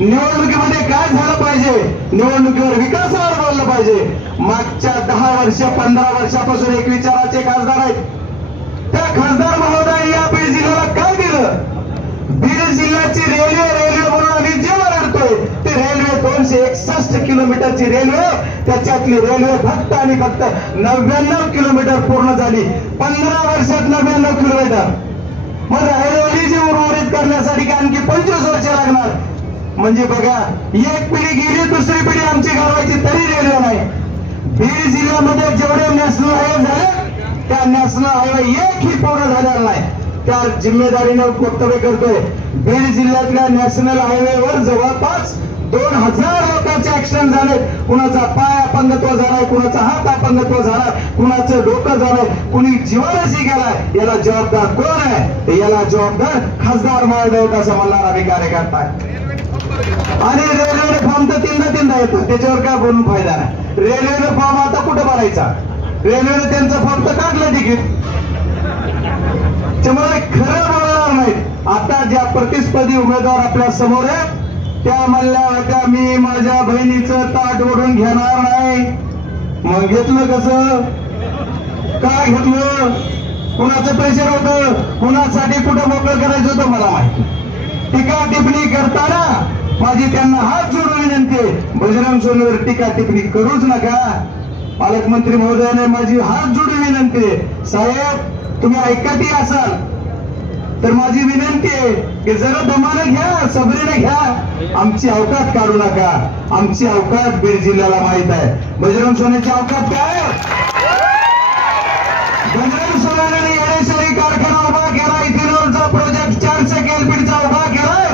निवडणुकीमध्ये काय झालं पाहिजे, निवडणुकीवर विकासावर बोललं पाहिजे. मागच्या 10 वर्ष 15 वर्षापासून एक विचाराचे खासदार आहेत, त्या खासदार महोदय या बीड जिल्ह्याला काय दिलं. बीड जिल्ह्याची रेल्वे म्हणून आम्ही जेव्हा लढतोय ते रेल्वे 261 किलोमीटरची रेल्वे, त्याच्यातली रेल्वे फक्त आणि फक्त 99 किलोमीटर पूर्ण झाली. 15 वर्षात 99 किलोमीटर. मग राहिलेली जी उर्वरित करण्यासाठी आणखी 25 वर्ष लागणार. म्हणजे बघा, एक पिढी गेली, दुसरी पिढी आमची घालवायची तरी रेल्वे नाही. बीड जिल्ह्यामध्ये जेवढे नॅशनल हायवे झाले त्या नॅशनल हायवे एकही पूर्ण झालेला नाही. त्या जिम्मेदारीनं वक्तव्य करतोय. बीड जिल्ह्यातल्या नॅशनल हायवेवर जवळपास 2000 लोकांचे ऍक्सिडेंट झाले. कुणाचा पाय अपंगत्व झालाय, कुणाचा हात अपंगत्व झालाय, कुणाचं डोकं झालंय, कुणी जीवाशी गेलाय. याला जबाबदार कोण आहे? याला जबाबदार खासदार महोदय असं म्हणणारा आम्ही कार्यकर्ता आहे. आणि रेल्वेने फॉर्म तर तीनदा येतो, त्याच्यावर काय बोलून फायदा नाही. रेल्वेने फॉर्म आता कुठं भरायचा? रेल्वेने त्यांचा फॉर्म तर काढलं तिकीट. त्यामुळे खरं बोलणार नाहीत. आता ज्या प्रतिस्पर्धी उमेदवार आपल्या समोर आहेत. त्या म्हणल्या होत्या मी माझ्या बहिणीचं ताट ओढून घेणार नाही. मग घेतलं कसं? काय घेतलं? कुणाचं प्रेशर होतं? कुणासाठी कुठं मोकळं करायचं होतं मला माहिती. टीका टिप्पणी करताना माझी त्यांना हात जोडून विनंती आहे, बजरंग सोनवर टीका टिप्पणी करूच नका. पालकमंत्री महोदयाने माझी हात जोडून विनंती आहे, साहेब तुम्ही ऐकतही असाल तर माझी विनंती आहे की जरा दमानं घ्या, सबरीने घ्या. आमची अवकात काढू नका. आमची अवकात बीड जिल्ह्याला माहित आहे. बजरंग सोन्याची अवकात काय? बजरंग सोन्याने येडेश्वरी कारखाना उभा केला, इथेनॉलचा प्रोजेक्ट 400 केलपीडचा उभा केलाय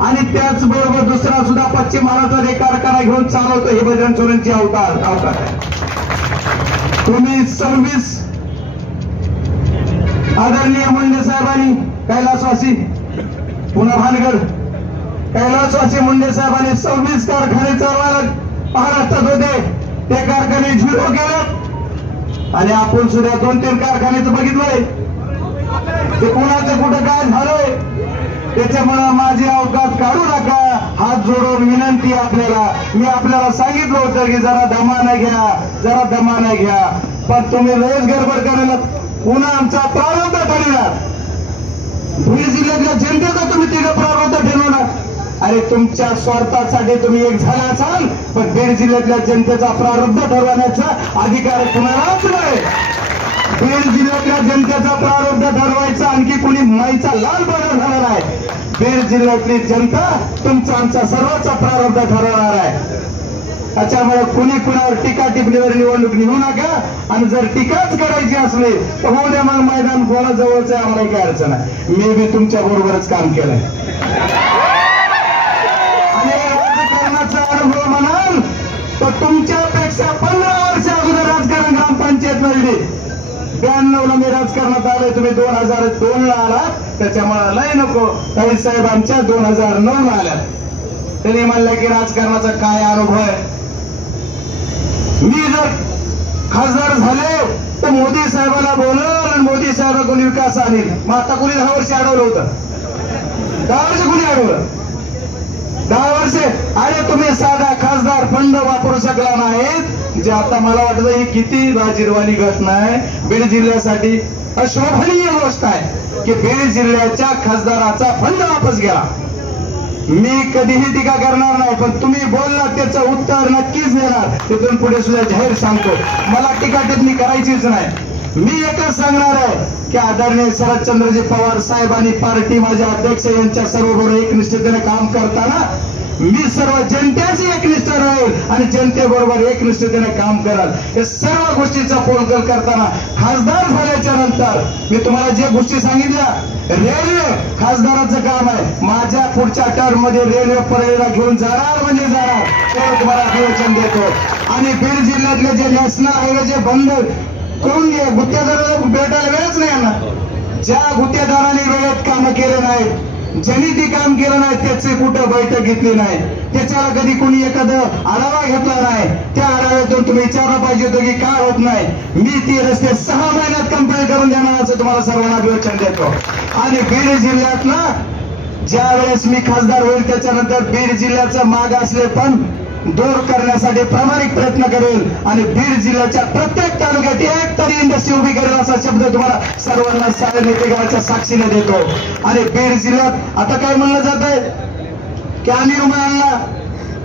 आणि त्याचबरोबर दुसरा सुद्धा पश्चिम महाराष्ट्रात एक कारखाना घेऊन चालवतो. ही बजरंग सोन्यांची अवकात आहे. तुम्ही 26 आदरणीय मुंडे साहेबांनी कैलासवासी पुन्हा भानगड कैलासवासी मुंडे साहेबांनी 26 कारखाने चालवायला महाराष्ट्रात होते. ते कारखाने झिरो केले आणि आपण सुद्धा 2-3 कारखान्याचं बघितलंय. ते कुणाचं कुठं काय झालंय. त्याच्यामुळे माझी अवकात काढू नका. हात जोडून विनंती आपल्याला. मी आपल्याला सांगितलं होतं की जरा दमानं घ्या, जरा दमानं घ्या. पण तुम्ही लयच गडबड करायला. पुन्हा आमचा प्रारंभ ठरविणार. बीड जिल्ह्यातल्या जनतेचा तुम्ही तिघं प्रारंभ ठरवणार. अरे तुमच्या स्वार्थासाठी तुम्ही एक झाला असाल, पण बीड जिल्ह्यातल्या जनतेचा प्रारब्ध ठरवण्याचा अधिकार कुणालाच नाही. बीड जिल्ह्यातल्या जनतेचा प्रारब्ध ठरवायचा आणखी कुणी माईचा लाल बदल झाला नाही. बीड जिल्ह्यातली जनता तुमचा आमचा सर्वांचा प्रारब्ध ठरवणार आहे. त्याच्यामुळे कुणी कुणावर टीका टिप्पणीवर निवडणूक निघू नका. आणि जर टीकाच करायची असली तर होऊ द्या, मग मैदान कोणाजवळच आहे, आम्हाला काही अडचण आहे. मी बी तुमच्या बरोबरच काम केलंय आणि राजकारणाचा अनुभव म्हणाल तर तुमच्यापेक्षा 15 वर्ष अगोदर राजकारण ग्रामपंचायत लढली. 92ला मी राजकारणात आलोय, तुम्ही 2002ला आलात. त्याच्यामुळे लय नको. काही साहेब आमच्या 2009ला आल्यात. त्यांनी म्हणलं की राजकारणाचा काय अनुभव आहे. मी जर खासदार झाले तर मोदी साहेबांना बोलल आणि मोदी साहेबांकडून विकास आणील. मग आता कुणी 10 वर्ष अडवलं होतं? 10 वर्ष कुणी अडवलं? 10 वर्षे. अरे तुम्ही साधा खासदार फंड वापरू शकला नाहीत. जे आता मला वाटतं ही किती लाजिरवाणी घटना आहे. बीड जिल्ह्यासाठी अशोभनीय गोष्ट आहे की बीड जिल्ह्याच्या खासदाराचा फंड वापस गेला. मी कधीही टीका करणार नाही, पण तुम्ही बोललात त्याचं उत्तर नक्कीच देणार. तिथून पुढे सुद्धा जाहीर सांगतो, मला टीका टिप्पणी करायचीच नाही. मी एकच सांगणार आहे की आदरणीय शरदचंद्रजी पवार साहेब आणि पार्टी माझे अध्यक्ष यांच्या सर्वबरोबर एकनिष्ठतेने काम करताना मी सर्व जनतेची एकनिष्ठ राहील आणि जनतेबरोबर एकनिष्ठतेने काम कराल. या सर्व गोष्टीचा पोलकल करताना खासदार झाल्याच्या नंतर मी तुम्हाला जे गोष्टी सांगितल्या, रेल्वे खासदाराचं काम आहे. माझ्या पुढच्या टर्म मध्ये रेल्वे परळीला घेऊन जाणार म्हणजे जाणार, तेव्हा तुम्हाला वचन देतो. आणि बीड जिल्ह्यातले जे नॅशनल हायवे जे बंद करून गुत्तेदाराला भेटायला वेळच नाही यांना. ज्या गुत्तेदारांनी वेळेत कामं केले नाहीत, ज्यांनी ती काम केलं नाही त्याची कुठं बैठक घेतली नाही, त्याच्याला कधी कोणी एखादं आढावा घेतला नाही. त्या आढाव्यातून तुम्ही विचारलं पाहिजे होतं की काय होत नाही. मी ती रस्ते 6 महिन्यात कंप्लीट करून देणार असं तुम्हाला सर्वांना वचन देतो. आणि बीड जिल्ह्यातला ज्या वेळेस मी खासदार होईल त्याच्यानंतर बीड जिल्ह्याचं मागासले पण दूर करण्यासाठी प्रामाणिक प्रयत्न करेल आणि बीड जिल्ह्याच्या प्रत्येक तालुक्यात एक तरी इंडस्ट्री उभी करेल असा शब्द तुम्हाला सर्वांना सारे नेतेगावाच्या साक्षीने देतो. आणि बीड जिल्ह्यात आता काय म्हणलं जात आहे की आम्ही विमा आणला.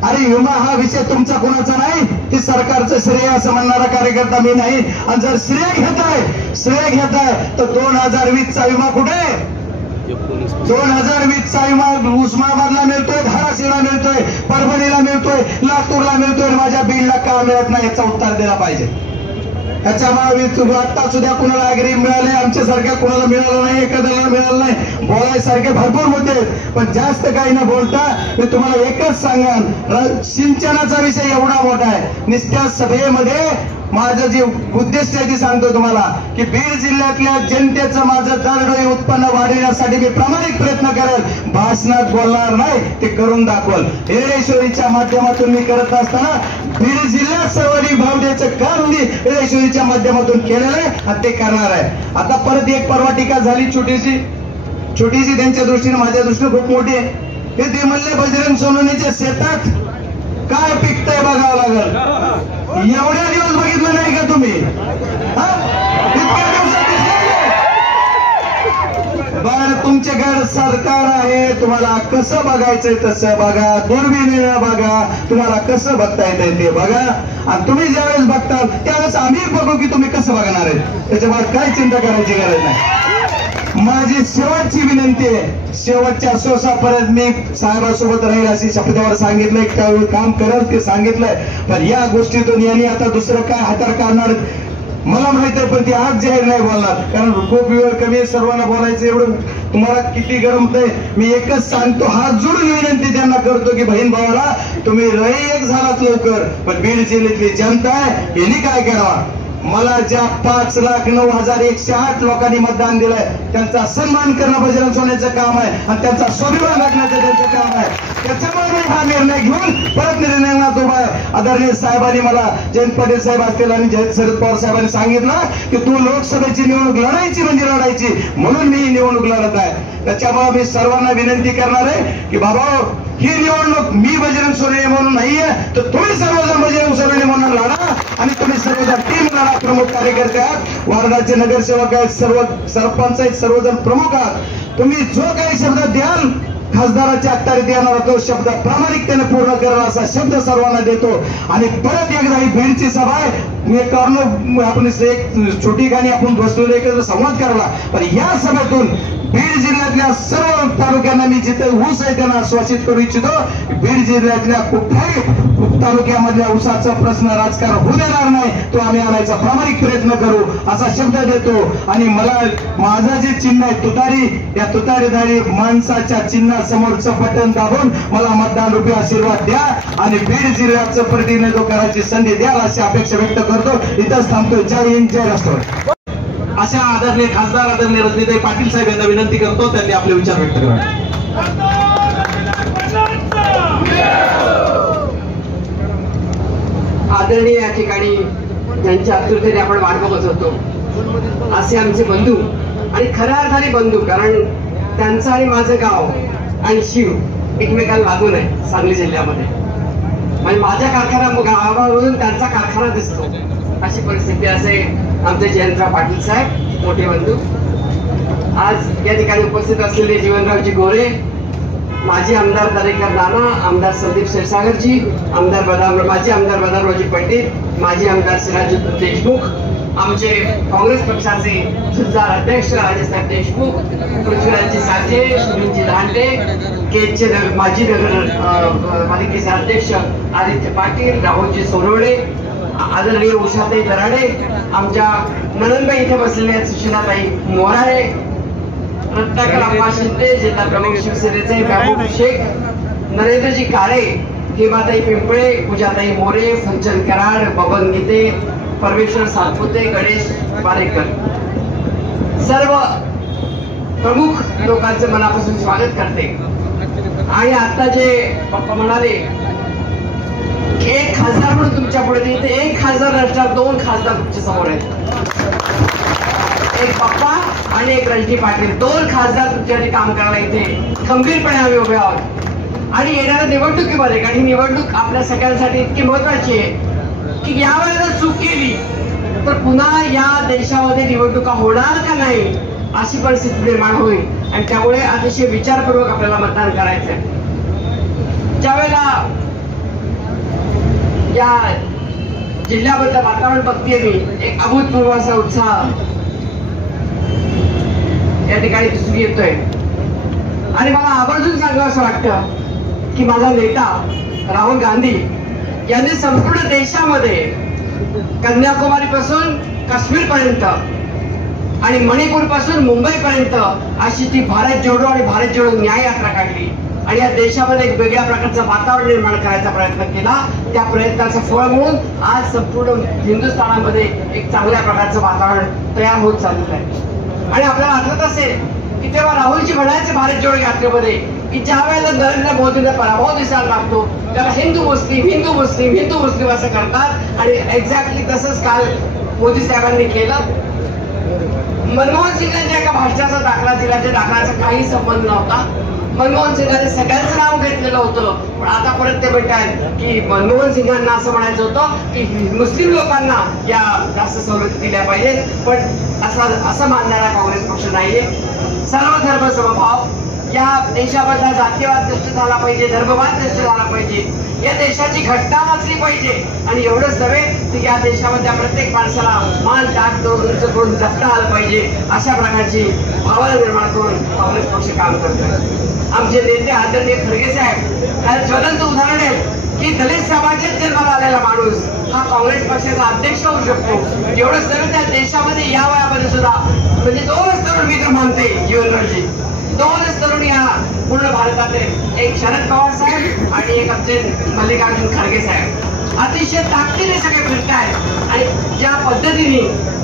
अरे विमा हा विषय तुमचा कोणाचा नाही, ती सरकारचं श्रेय असं म्हणणारा कार्यकर्ता मी नाही. आणि जर श्रेय घेताय तर 2020चा विमा कुठे? 2020चा विमा उस्मानाबादला मिळतोय, धाराशिवला मिळतोय, परभणीला मिळतोय, लातूरला मिळतोय, माझ्या बीडला का मिळत नाही याचा उत्तर दिला पाहिजे. त्याच्यामुळे आता सुद्धा कुणाला अग्री मिळाले, आमच्यासारख्या कुणाला मिळालं नाही, एखाद्याला मिळालं नाही. बोलायसारखे भरपूर मुद्दे, पण जास्त काही न बोलता मी तुम्हाला एकच सांगाल, सिंचनाचा विषय एवढा मोठा आहे. नुसत्या सभेमध्ये माझं जे उद्दिष्ट आहे ते सांगतो तुम्हाला की बीड जिल्ह्यातल्या जनतेचं माझं दरडोई उत्पन्न वाढविण्यासाठी मी प्रामाणिक प्रयत्न करेल. भाषणात बोलणार नाही, ते करून दाखवल. येडेश्वरीच्या माध्यमातून मी करत असताना बीड जिल्ह्यात सर्वाधिक भाव द्यायचं काम मी येडेश्वरीच्या माध्यमातून केलेलं आहे आणि ते करणार आहे. आता परत एक परवा टीका झाली छोटीशी छोटीशी त्यांच्या दृष्टीने माझ्या दृष्टीने खूप मोठी आहे. ते म्हणले बजरंग सोनवणेच्या शेतात काय पिकतंय बघावं लागल. एवढ्या दिवस बघितलं नाही का तुम्ही? इतक्या दिवसात बर तुमच्याकडे सरकार आहे, तुम्हाला कसं बघायचंय तसं बघा, दुर्बिणीनं बघा, तुम्हाला कसं बघता येतंय ते बघा. आणि तुम्ही ज्यावेळेस बघताल त्यावेळेस आम्ही बघू की तुम्ही कसं बघणार आहे. त्याच्यामुळे काय चिंता करायची गरज नाही. माझी शेवटची विनंती आहे, शेवटच्या श्वासापर्यंत मी साहेबांसोबत राहील अशी शपथावर सांगितलंय, त्यावेळी काम करत ते सांगितलंय. पण या गोष्टीतून यांनी आता दुसरं काय हातार काढणार मला माहित आहे, पण ती आज जाहीर नाही बोलणार, कारण खूप वेळ कमी आहे, सर्वांना बोलायचं एवढं तुम्हाला किती गरम होतंय. मी एकच सांगतो, हात जोडून विनंती त्यांना करतो की बहीण भावाला तुम्ही एक झालात लवकर, पण बीड जिल्ह्यातली जनता आहे यांनी काय करावा. मला ज्या 5,09,108 लोकांनी मतदान दिलंय त्यांचा सन्मान करणं बजरंग सोनवणेचं काम आहे आणि त्यांचा स्वाभिमान राखण्याचं त्यांचं काम आहे. त्याच्यामुळे मी हा निर्णय घेऊन परत निर्णयात उभा आहे. आदरणीय साहेबांनी मला जयंत पाटील साहेब असतील आणि शरद पवार साहेबांनी सांगितलं की तू लोकसभेची निवडणूक लढायची म्हणजे लढायची, म्हणून मी ही निवडणूक लढत आहे. त्याच्यामुळे मी सर्वांना विनंती करणार आहे की बाबा ही निवडणूक मी बजरंग सोनवणे म्हणून नाहीये, तर तुम्ही सर्वजण बजरंग सोनवणे म्हणून लढा आणि तुम्ही सर्वजण टीम लढा. प्रमुख कार्यकर्ते आहात, वार्डाचे नगरसेवक आहेत, सर्व सरपंच आहेत, सर्वजण प्रमुख आहात. तुम्ही जो काही शब्द द्याल खासदाराच्या अखत्यारीत येणारा तो शब्द प्रामाणिकतेने पूर्ण करणार असा शब्द सर्वांना देतो. आणि परत एकदा ही बीडची सभा आहे, आपण एक छोटी गाणी आपण बसलेलो एकत्र संवाद करावा, पण या सभेतून बीड जिल्ह्यातल्या सर्व तालुक्यांना मी जिथे ऊस आहे त्यांना आश्वासित करू इच्छितो. बीड जिल्ह्यातल्या कुठल्याही तालुक्यामधल्या ऊसाचा प्रश्न राजकारण होऊ देणार नाही, तो आम्ही आणायचा प्रामाणिक प्रयत्न करू असा शब्द देतो. आणि मला माझं जे चिन्ह आहे तुतारी, या तुतारीधारी माणसाच्या चिन्हासमोरचं बटन दाबून मला मतदान रूपी आशीर्वाद द्या आणि बीड जिल्ह्याचं प्रतिनिधित्व करायची संधी द्या अशी अपेक्षा व्यक्त करतो. इथंच थांबतो. जय हिंद, जय राष्ट्रवादी. अशा आदरणीय खासदार आदरणीय रजनीताई पाटील साहेब यांना विनंती करतो त्यांनी आपले विचार व्यक्त करावे. आदरणीय या ठिकाणी ज्यांच्या आतुरतेने आपण वाट बघत होतो असे आमचे बंधू आणि खऱ्या अर्थाने बंधू, कारण त्यांचं आणि माझं गाव आणि शिव एकमेकाला लागून आहे सांगली जिल्ह्यामध्ये. म्हणजे माझ्या कारखाना गावावरून त्यांचा कारखाना दिसतो अशी परिस्थिती असे आमचे जयंतराव पाटील साहेब मोठे बंधू. आज या ठिकाणी उपस्थित असलेले जीवनरावजी गोरे, माजी आमदार दरेकर नाना, आमदार संदीप क्षीरसागरजी, माजी आमदार बदामरावजी पंडित, माजी आमदार सिराज देशमुख, आमचे काँग्रेस पक्षाचे सुधार अध्यक्ष राजेसाहेब देशमुख, पृथ्वीराजजी साठे, सुनीलजी धांडे, केजचे माजी नगर पालिकेचे अध्यक्ष आदित्य पाटील, राहुलजी सोनवणे, आदरणीय उषाताई दराडे, आमच्या नणंदबाई इथे बसलेल्या सुशीलाताई मोराळे, रत्नाकर अप्पा शिंदे, जिल्हा प्रमुख शिवसेनेचे महबूब शेख, नरेंद्रजी काळे, हेमाताई पिंपळे, पूजाताई मोरे, फंचन कराड, बबन गीते, परमेश्वर सातपुते, गणेश पारेकर, सर्व प्रमुख लोकांचे मनापासून स्वागत करते. आणि आता जे पप्पा म्हणाले एक खासदार म्हणून तुमच्या पुढे इथे एक खासदार नसणार, 2 खासदार तुमच्या समोर आहेत. एक पप्पा आणि एक रणजी पाटील, 2 खासदार तुमच्यासाठी काम करायला इथे खंबीरपणे आम्ही उभे आहोत. आणि येणाऱ्या निवडणुकीमध्ये, कारण ही निवडणूक आपल्या सगळ्यांसाठी इतकी महत्वाची आहे की यावेळेला चूक केली तर पुन्हा या देशामध्ये निवडणुका होणार का नाही अशी परिस्थिती निर्माण होईल. आणि त्यामुळे अतिशय विचारपूर्वक आपल्याला मतदान करायचंय. ज्यावेळेला या जिल्ह्याबद्दल वातावरण बघतीये मी, एक अभूतपूर्व असा उत्साह या ठिकाणी दिसून येतोय. आणि मला आवर्जून सांगावं असं वाटतं की माझा नेता राहुल गांधी यांनी संपूर्ण देशामध्ये कन्याकुमारी पासून काश्मीर पर्यंत आणि मणिपूर पासून मुंबई पर्यंत अशी ती भारत जोडो आणि भारत जोडो न्याय यात्रा काढली आणि या देशामध्ये एक वेगळ्या प्रकारचं वातावरण निर्माण करायचा प्रयत्न केला. त्या प्रयत्नाचं फळ म्हणून आज संपूर्ण हिंदुस्थानामध्ये एक चांगल्या प्रकारचं वातावरण तयार होत चाललेलं आहे. आणि आपल्याला आठवत असेल की तेव्हा राहुलजी म्हणायचे भारत जोडो यात्रेमध्ये की ज्या वेळेला नरेंद्र मोदींचा पराभव दिसायला लागतो त्याला हिंदू मुस्लिम हिंदू मुस्लिम हिंदू मुस्लिम असं करतात. आणि एक्झॅक्टली तसंच काल मोदी साहेबांनी केलं. मनमोहन सिंगांच्या एका भाषणाचा दाखला दिला, त्या दाखल्याचा काही संबंध नव्हता. मनमोहन सिंगांनी सगळ्यांचं नाव घेतलेलं होतं, पण आता परत ते म्हणतात की मनमोहन सिंगांना असं म्हणायचं होतं की मुस्लिम लोकांना या जास्त सवलती दिल्या पाहिजेत, पण असं मानणारा काँग्रेस पक्ष नाहीये. सर्व धर्म समभाव, या देशामधला जातीवाद नष्ट झाला पाहिजे, धर्मवाद नष्ट झाला पाहिजे, या देशाची घटना वाचली पाहिजे, आणि एवढंच नव्हे तर या देशामधल्या प्रत्येक माणसाला मान ताट करून उंच करून जगता आलं पाहिजे, अशा प्रकारची भावना निर्माण करून काँग्रेस पक्ष काम करतोय. आमचे नेते आदरणीय खरगे साहेब याला ज्वलंत उदाहरण आहे की दलित समाजात जन्माला आलेला माणूस हा काँग्रेस पक्षाचा अध्यक्ष होऊ शकतो. एवढंच नव्हे त्या देशामध्ये या वयामध्ये सुद्धा म्हणजे 2च तरुण मी तर मानते जीवनराजी, 2च तरुण या पूर्ण भारतातील, एक शरद पवार साहेब आणि एक आमचे मल्लिकार्जुन खरगे साहेब अतिशय ताकदीने सगळे फिरतायत. आणि ज्या पद्धतीने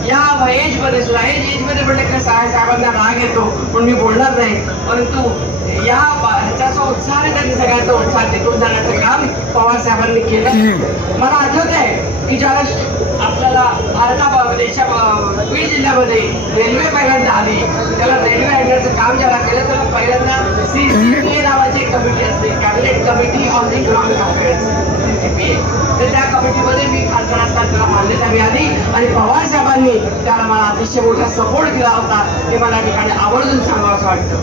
या एज मध्ये सुद्धा एज मध्ये म्हटलं की साहेबांना राग येतो पण मी बोलणार नाही, परंतु या ह्याचा उत्साह त्यांनी सगळ्यांचा उत्साह टिकून जाण्याचं काम पवार साहेबांनी केलं. मला आठवत आहे की ज्याला आपल्याला बीड जिल्ह्यामध्ये रेल्वे पहिल्यांदा आली, त्याला रेल्वे आणण्याचं काम ज्याला केलं त्याला पहिल्यांदा CCPA नावाची एक कमिटी असते, cabinet committee on economic affairs, CCPA. तर त्या कमिटीमध्ये मी खासदार असताना त्याला मान्यता मिळाली आणि पवार साहेबांनी त्याला मला अतिशय मोठा सपोर्ट दिला होता, हे मला ठिकाणी आवर्जून सांगावं असं वाटतं.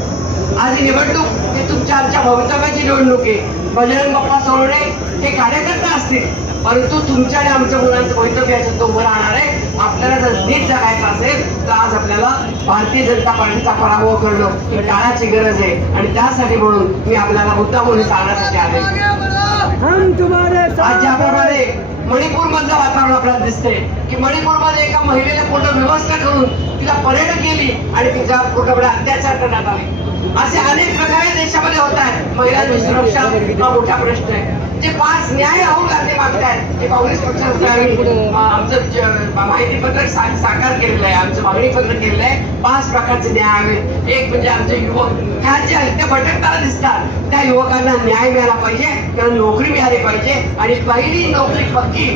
आज ही निवडणूक ही तुमच्या आमच्या भवितव्याची निवडणूक आहे. बजरंग बाप्पा सोनवणे हे कार्यकर्ता असतील, परंतु तुमच्या आणि आमच्या मुलांचं भवितव्य याच्यात उभं राहणार आहे. आपल्याला जर नीट जगायचं असेल तर आज आपल्याला भारतीय जनता पार्टीचा पराभव करणं ही काळाची गरज आहे, आणि त्यासाठी म्हणून मी आपल्याला मुद्दा म्हणून सांगण्यासाठी आले. आज ज्याप्रमाणे मणिपूर मधलं वातावरण आपल्याला दिसतंय की मणिपूरमध्ये एका महिलेला पूर्ण व्यवस्था करून तिला पर्यटन केली आणि तिच्या पूर्णपणे अत्याचार करण्यात आले. असे अनेक प्रकारे देशामध्ये होत आहेत. महिलांची सुरक्षा हा मोठा प्रश्न आहे. जे 5 न्याय राहुल गांधी मागतायत ते काँग्रेस पक्षाने आमचं माहिती पत्रक साकार केलेलं आहे, आमचं मागणी पत्र केलेलं आहे. 5 प्रकारचे न्याय हवेत. एक म्हणजे आमचे युवक ह्या जे आहेत ते भटकताना दिसतात, त्या युवकांना न्याय मिळाला पाहिजे, त्यांना नोकरी मिळाली पाहिजे, आणि पहिली नोकरी पक्की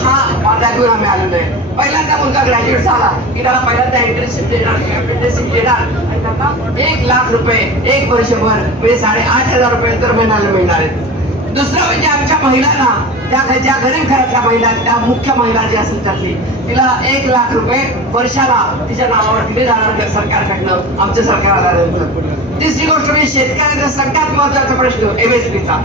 हा वादा घेऊन आम्ही आलेलो आहे. पहिल्यांदा मुलगा ग्रॅज्युएट झाला की त्याला पहिल्यांदा इंटर्नशिप देणार, अप्रेंटिसशिप देणार, आणि त्यांना 1 लाख रुपये 1 वर्षभर म्हणजे 8,500 रुपये तर महिन्याला मिळणार आहेत. दुसरं म्हणजे आमच्या महिलांना ज्या गरीब घरातल्या महिला, त्या मुख्य महिला जी असेल त्यातली, तिला 1 लाख रुपये वर्षाला तिच्या नावावर दिले जाणार सरकारकडनं, आमच्या सरकार आल्यानंतर. तिसरी गोष्ट म्हणजे शेतकऱ्यांचा सगळ्यात महत्वाचा प्रश्न MSPचा.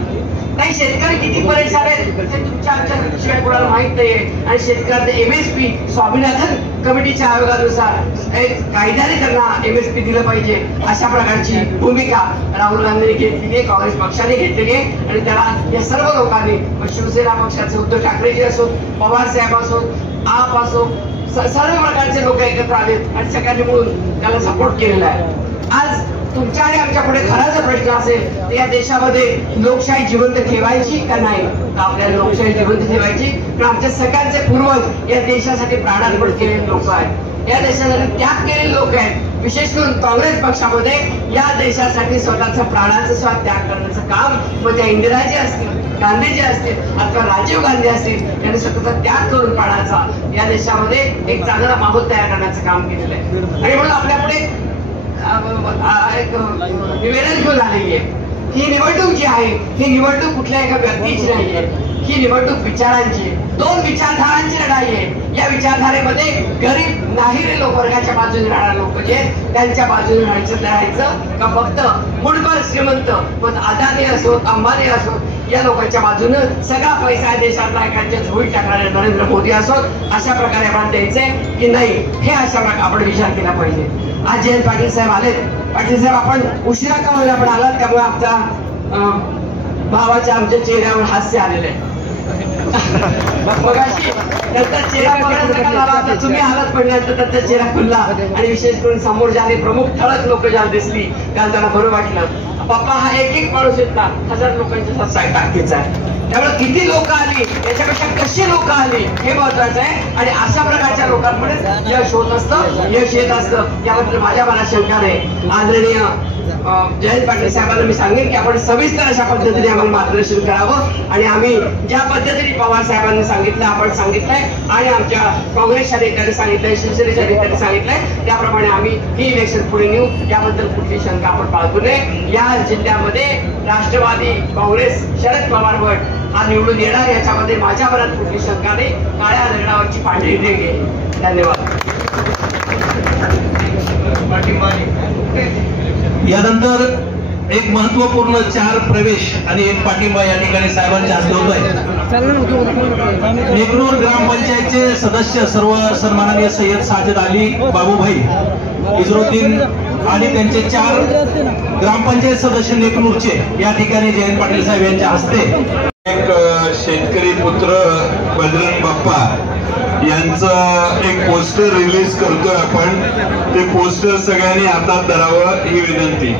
काही शेतकरी किती परेशान आहेत ते तुमच्या आमच्या कोणाला माहित नाहीये, आणि शेतकऱ्यांना MSP स्वामीनाथन कमिटीच्या आयोगानुसार एक कायद्याने त्यांना MSP दिलं पाहिजे, अशा प्रकारची भूमिका राहुल गांधींनी घेतलेली आहे, काँग्रेस पक्षाने घेतलेली आहे. आणि त्याला या सर्व लोकांनी, शिवसेना पक्षाचे उद्धव ठाकरेजी असोत, पवार साहेब असोत, आप असो, सर्व प्रकारचे लोक एकत्र आलेत आणि सगळ्यांनी मिळून त्याला सपोर्ट केलेला आहे. आज तुमच्या आणि आमच्या पुढे खरा जर प्रश्न असेल तर या देशामध्ये लोकशाही जिवंत ठेवायची का नाही, तर आपल्याला लोकशाही जिवंत ठेवायची. पण आमच्या सगळ्यांचे पूर्वज या देशासाठी प्राणार्पण केलेले लोक आहेत, या देशासाठी त्याग केलेले लोक आहेत. विशेष करून काँग्रेस पक्षामध्ये या देशासाठी स्वतःचा प्राणाचा सुद्धा त्याग करण्याचं काम, मग त्या इंदिराजी असतील, गांधीजी असतील अथवा राजीव गांधी असतील, त्यांनी स्वतःचा त्याग करून प्राणाचा या देशामध्ये एक चांगला माहोल तयार करण्याचं काम केलेलं आहे. आणि म्हणून आपल्या पुढे एक निवेदन घेऊन आलेली आहे. ही निवडणूक जी आहे ही निवडणूक कुठल्या एका व्यक्तीची नाहीये, ही निवडणूक विचारांची, 2 विचारधारांची लढाई आहे. या विचारधारेमध्ये गरीब नाहिरे लोक वर्गाच्या बाजूने राहणारे लोक जे त्यांच्या बाजूने लढायचं का फक्त मुठभर श्रीमंत मग अदानी असोत, अंबानी असोत, या लोकांच्या बाजूनं सगळा पैसा देशातला एखाद्या झोळीत टाकणारे नरेंद्र मोदी असोत, अशा प्रकारे आपण द्यायचंय की नाही, हे अशा प्रकारे आपण विचार केला पाहिजे. आज जयंत पाटील साहेब आलेत. पाटील साहेब आपण उशिरा का होईल आपण आलात, त्यामुळे आमचा भावाच्या आमच्या चेहऱ्यावर हास्य आलेलं आहे. मगाशी त्यांचा चेहरा बघण्यासारखा झाला, आता तुम्ही आलात म्हणल्यानंतर त्यांचा चेहरा खुलला, आणि विशेष करून समोर ज्याने प्रमुख ठळक लोक ज्याला दिसली त्याला त्यांना बरं वाटलं. पप्पा हा एक माणूस येत ना 1000 लोकांच्या ताकदीचा आहे. त्यामुळे किती लोक आली याच्यापेक्षा कशी लोक आली हे महत्वाचं आहे, आणि अशा प्रकारच्या लोकांमध्ये यश होत असतं, यश येत असतं, याबद्दल माझ्या मनात शंका नाही. आदरणीय जयंत पाटील साहेबांना मी सांगेन की आपण सविस्तर अशा पद्धतीने आम्हाला मार्गदर्शन करावं, आणि आम्ही ज्या पद्धतीने पवार साहेबांनी सांगितलं, आपण सांगितलंय आणि आमच्या काँग्रेसच्या नेत्यांनी सांगितलंय, शिवसेनेच्या नेत्यांनी सांगितलंय, त्याप्रमाणे आम्ही ही इलेक्शन पुढे नेऊ, याबद्दल कुठली शंका आपण बाळगू नये. या जिल्ह्यामध्ये राष्ट्रवादी काँग्रेस शरद पवार गट हा निवडून येणार, याच्यामध्ये माझ्या मनात कुठली शंका नाही. काळ्या दगडावरची पांढरी रेघ आहे. धन्यवाद. यानंतर एक महत्वपूर्ण 4 प्रवेश आणि 1 पाठिंबा या ठिकाणी साहेबांच्या हस्ते होत आहे. नेकनूर ग्रामपंचायतचे सदस्य सर्व सन्माननीय सय्यद साजिद अली बाबूभाई इजरुद्दीन आणि त्यांचे 4 ग्रामपंचायत सदस्य नेकनूरचे या ठिकाणी जयंत पाटील साहेब यांच्या हस्ते एक शेतकरी पुत्र बजरंग बाप्पा यांचं एक पोस्टर रिलीज करतोय आपण. ते पोस्टर सगळ्यांनी हातात धरावं ही विनंती.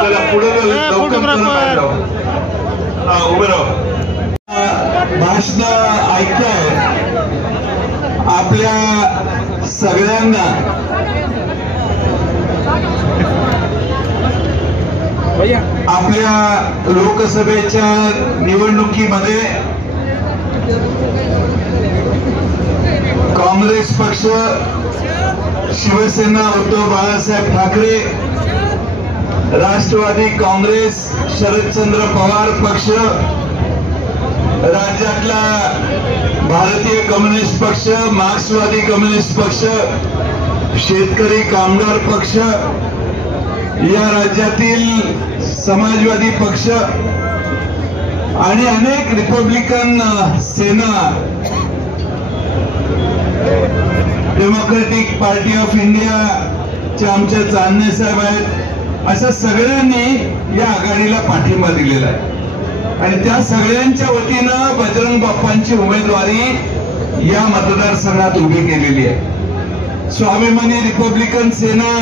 चला पुढे लवकर उभं राहा. भाषण ऐकताय आपल्या सगळ्यांना आपल्या लोकसभेच्या निवडणुकीमध्ये काँग्रेस पक्ष, शिवसेना उद्धव बाळासाहेब ठाकरे, राष्ट्रवादी काँग्रेस शरदचंद्र पवार पक्ष, राज्यातला भारतीय कम्युनिस्ट पक्ष, मार्क्सवादी कम्युनिस्ट पक्ष, शेतकरी कामगार पक्ष, या राज्यातील समाजवादी पक्ष आणि अनेक Republican Sena, democratic party of इंडियाचे आमचे चांदणे साहेब आहेत, अशा सगळ्यांनी या आघाडीला पाठिंबा दिलेला आहे. आणि त्या सगळ्यांच्या वतीनं बजरंग बाप्पांची उमेदवारी या मतदारसंघात उभी केलेली आहे. स्वाभिमानी रिपब्लिकन सेना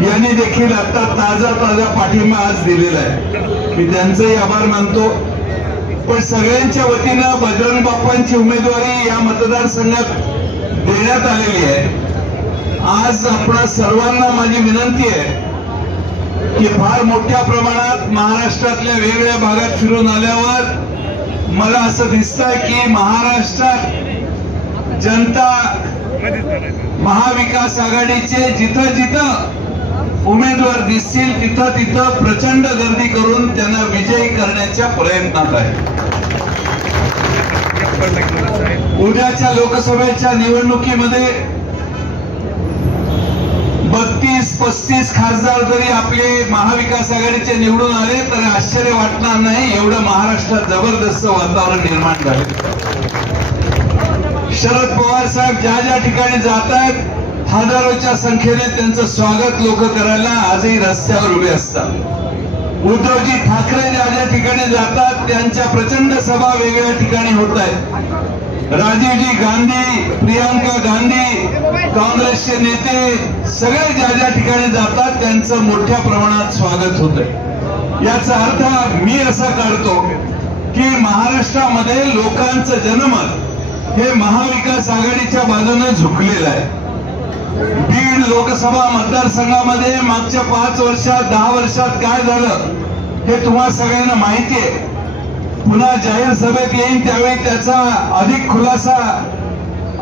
यांनी देखील आता ताजा पाठिंबा आज दिलेला आहे. मी त्यांचेही आभार मानतो. पण सगळ्यांच्या वतीनं बजरंग बाप्पांची उमेदवारी या मतदारसंघात देण्यात आलेली आहे. आज आपणा सर्वांना माझी विनंती आहे की फार मोठ्या प्रमाणात महाराष्ट्रातल्या वेगवेगळ्या भागात फिरून आल्यावर मला असं दिसतंय की महाराष्ट्रात जनता महाविकास आघाडीचे जिथं जिथं उमेदवार दिसतील तिथं प्रचंड गर्दी करून त्यांना विजयी करण्याच्या प्रयत्नात आहे. उद्याच्या लोकसभेच्या निवडणुकीमध्ये 32-35 खासदार जरी आपले महाविकास आघाडीचे निवडून आले तर आश्चर्य वाटणार नाही, एवढं महाराष्ट्रात जबरदस्त वातावरण निर्माण झाले. शरद पवार साहेब ज्या ठिकाणी जात आहेत हजारोच्या संख्येने त्यांचं स्वागत लोक करायला आजही रस्त्यावर उभे असतात. उद्धवजी ठाकरे ज्या ठिकाणी जातात त्यांच्या प्रचंड सभा वेगवेगळ्या ठिकाणी होत आहेत. राजीवजी गांधी, प्रियांका गांधी, काँग्रेसचे नेते सगळे ज्या ठिकाणी जातात त्यांचं मोठ्या प्रमाणात स्वागत होतंय. याचा अर्थ मी असा काढतो की महाराष्ट्रामध्ये लोकांचं जनमत हे महाविकास आघाडीच्या बाजूने झुकलेलं आहे. बीड लोकसभा मतदारसंघामध्ये मागच्या 5 वर्षात 10 वर्षात काय झालं हे तुम्हा सगळ्यांना माहिती आहे. पुन्हा जाहीर सभेत येईन त्यावेळी त्याचा अधिक खुलासा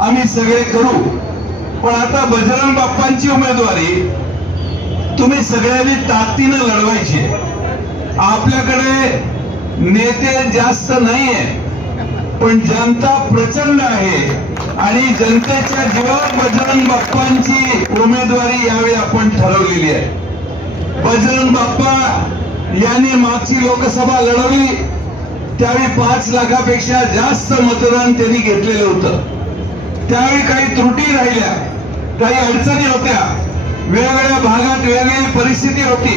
आम्ही सगळे करू. पण आता बजरंग बाप्पांची उमेदवारी तुम्ही सगळ्यांनी ताकदीनं लढवायची. आपल्याकडे नेते जास्त नाहीये पण जनता प्रचंड आहे आणि जनतेच्या जीवावर बजरंग बाप्पांची उमेदवारी यावेळी आपण ठरवलेली आहे. बजरंग बाप्पा यांनी मागची लोकसभा लढवली त्यावेळी 5 लाखापेक्षा जास्त मतदान त्यांनी घेतलेलं होतं. त्यावेळी काही त्रुटी राहिल्या, काही अडचणी होत्या, वेगवेगळ्या भागात वेगवेगळी परिस्थिती होती.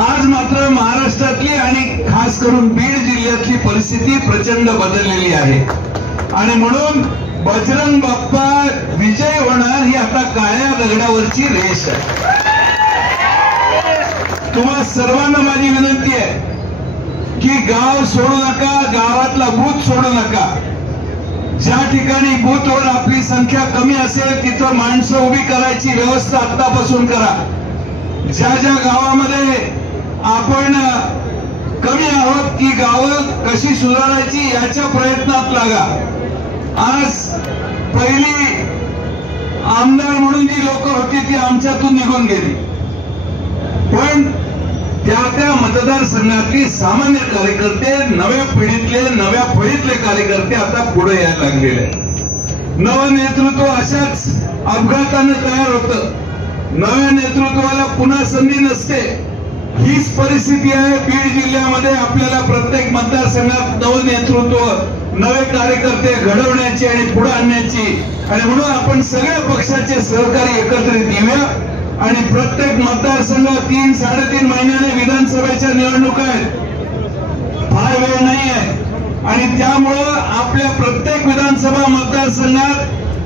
आज मात्र महाराष्ट्रातली आणि खास करून बीड जिल्ह्यातली परिस्थिती प्रचंड बदललेली आहे आणि म्हणून बजरंग बाप्पा विजय होणार ही आता काळ्या दगडावरची रेष आहे. तुम्हा सर्वांना माझी विनंती आहे की गाव सोडू नका, गावातला बूथ सोडू नका. ज्या ठिकाणी बूथवर आपली संख्या कमी असेल तिथं माणसं उभी करायची व्यवस्था आतापासून करा. ज्या ज्या गावामध्ये आपण कमी आहोत ती गावं कशी सुधारायची याच्या प्रयत्नात लागा. आज पहिली आमदार म्हणून जी लोक होती ती आमच्यातून निघून गेली, पण त्या मतदारसंघातली सामान्य कार्यकर्ते, नव्या पिढीतले नव्या फळीतले कार्यकर्ते आता पुढे यायला लागलेले. नवं नेतृत्व अशाच अपघाताने तयार होतं. नव्या नेतृत्वाला पुन्हा संधी नसते. हीच परिस्थिती आहे बीड जिल्ह्यामध्ये. आपल्याला प्रत्येक मतदारसंघात नवं नेतृत्व, नवे कार्यकर्ते घडवण्याची आणि पुढे आणण्याची, आणि म्हणून आपण सगळ्या पक्षाचे सहकारी एकत्रित येऊया. आणि प्रत्येक मतदारसंघात 3-3.5 महिन्याने विधानसभेच्या निवडणुका आहेत. फार वेळ नाही आहे, आणि त्यामुळं आपल्या प्रत्येक विधानसभा मतदारसंघात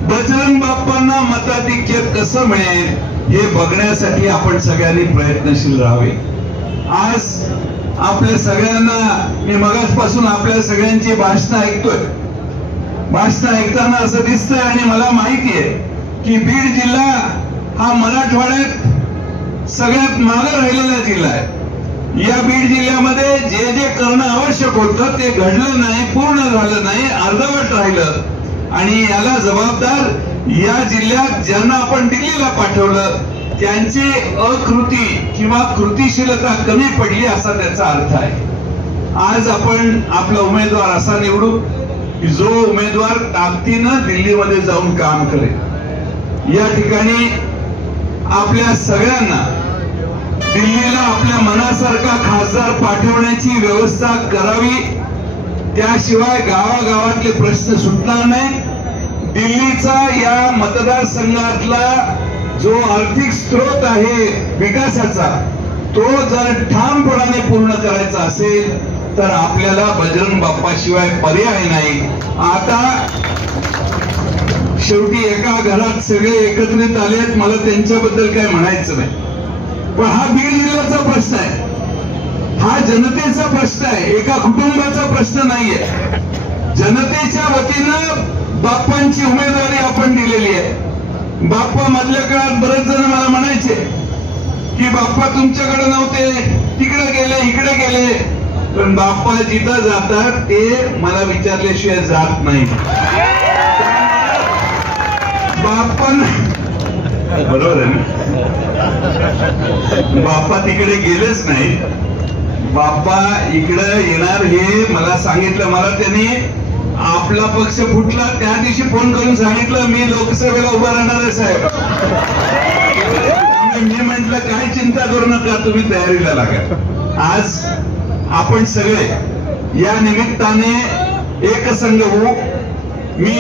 बजरंग बाप्पांना मताधिक्य कसं मिळेल हे बघण्यासाठी आपण सगळ्यांनी प्रयत्नशील राहावे. आज आपल्या सगळ्यांना, मी मगाचपासून आपल्या सगळ्यांची भाषणं ऐकतोय. भाषणं ऐकताना असं दिसतंय, आणि मला माहिती आहे की बीड जिल्हा हा मराठवाड्यात सगळ्यात मागे राहिलेला जिल्हा आहे. या बीड जिल्ह्यामध्ये जे जे करणं आवश्यक होतं ते घडलं नाही, पूर्ण झालं नाही, अर्धवट राहिलं. आणि याला जबाबदार या जिल्ह्यात ज्यांना आपण दिल्लीला पाठवलं त्यांची अकृती किंवा कृतीशीलता कमी पडली असा त्याचा अर्थ आहे. आज आपण आपला उमेदवार असा निवडू की जो उमेदवार ताकदीनं दिल्लीमध्ये जाऊन काम करेल. या ठिकाणी आपल्या सगळ्यांना दिल्लीला आपल्या मनासारखा खासदार पाठवण्याची व्यवस्था करावी. त्याशिवाय गावागावातले प्रश्न सुटणार नाही. दिल्लीचा या मतदारसंघातला जो आर्थिक स्रोत आहे विकासाचा, तो जर ठामपणाने पूर्ण करायचा असेल तर आपल्याला बजरंग बाप्पाशिवाय पर्याय नाही. आता शेवटी एका घरात सगळे एकत्रित आलेत, मला त्यांच्याबद्दल काय म्हणायचं नाही, पण हा बीड जिल्ह्याचा प्रश्न आहे, हा जनतेचा प्रश्न आहे, एका कुटुंबाचा प्रश्न नाहीये. जनतेच्या वतीनं बाप्पांची उमेदवारी आपण दिलेली आहे. बाप्पा मधल्या काळात बरेच जण मला म्हणायचे की बाप्पा तुमच्याकडे नव्हते, तिकडे गेले, इकडे गेले, पण बाप्पा जिथं जातात ते मला विचारल्याशिवाय जात नाही. बाप्पा बरोबर आहे ना, बाप्पा तिकडे गेलेच नाही. बाप्पा इकडे येणार हे मला सांगितलं. मला त्यांनी आपला पक्ष फुटला त्या दिवशी फोन करून सांगितलं मी लोकसभेला उभा राहणार आहे साहेब. मी म्हटलं काय चिंता करू नका, तुम्ही तयारीला लागा. आज आपण सगळे या निमित्ताने एकसंघ होऊ. मी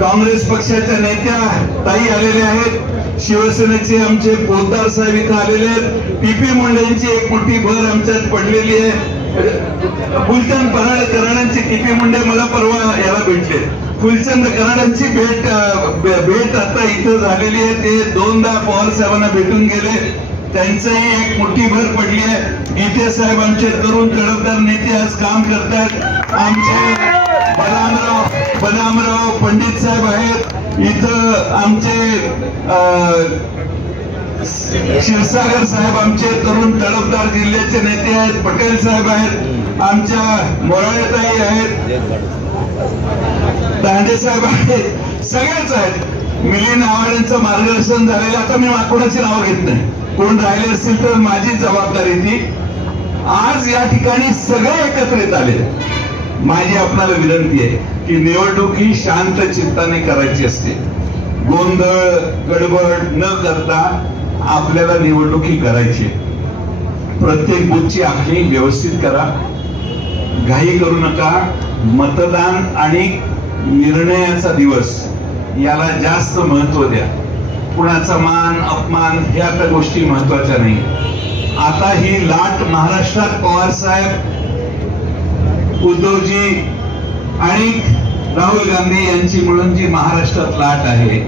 काँग्रेस पक्षाच्या नेत्या ताई आलेल्या आहेत, शिवसेनेचे आमचे पोद्दार साहेब इथं आलेले आहेत, पीपी मुंडेंची एक मोठी भर आमच्यात पडलेली आहे. फुलचंद कराडांचे टीपी मुंडे मला परवा याला भेटले. फुलचंद कराडांची भेट आता इथं झालेली आहे. ते 2दा पवार साहेबांना भेटून गेले, त्यांचंही एक मोठी भर पडली आहे. गीते साहेब आमचे तरुण तडफदार नेते आज काम करतात. आमचे बदामराव पंडित साहेब आहेत इथं, आमचे क्षीरसागर साहेब आमचे तरुण तडफदार जिल्ह्याचे नेते आहेत, पटेल साहेब आहेत, आमच्या मोराळेताई आहेत, दांडे साहेब आहेत, सगळेच आहेत. मिलिंद आव्हाडांचं मार्गदर्शन झालेलं. आता मी कोणाची नावं घेत नाही, कोण राहिले असतील तर माझी जबाबदारी ती. आज या ठिकाणी सगळे एकत्रित आले. माझी आपणाला विनंती आहे की निवडणूक ही शांत चित्ताने करायची असते. गोंधळ गडबड न करता आपल्याला निवडणुकी करायची. प्रत्येक बूथची आखणी व्यवस्थित करा, घाई करू नका. मतदान आणि निर्णयाचा दिवस याला जास्त महत्व द्या. कुणाचा मान अपमान ह्या तर गोष्टी महत्वाच्या नाही. आता ही लाट महाराष्ट्रात पवार साहेब, उद्धवजी आणि राहुल गांधी यांची मिळून जी महाराष्ट्रात लाट आहे,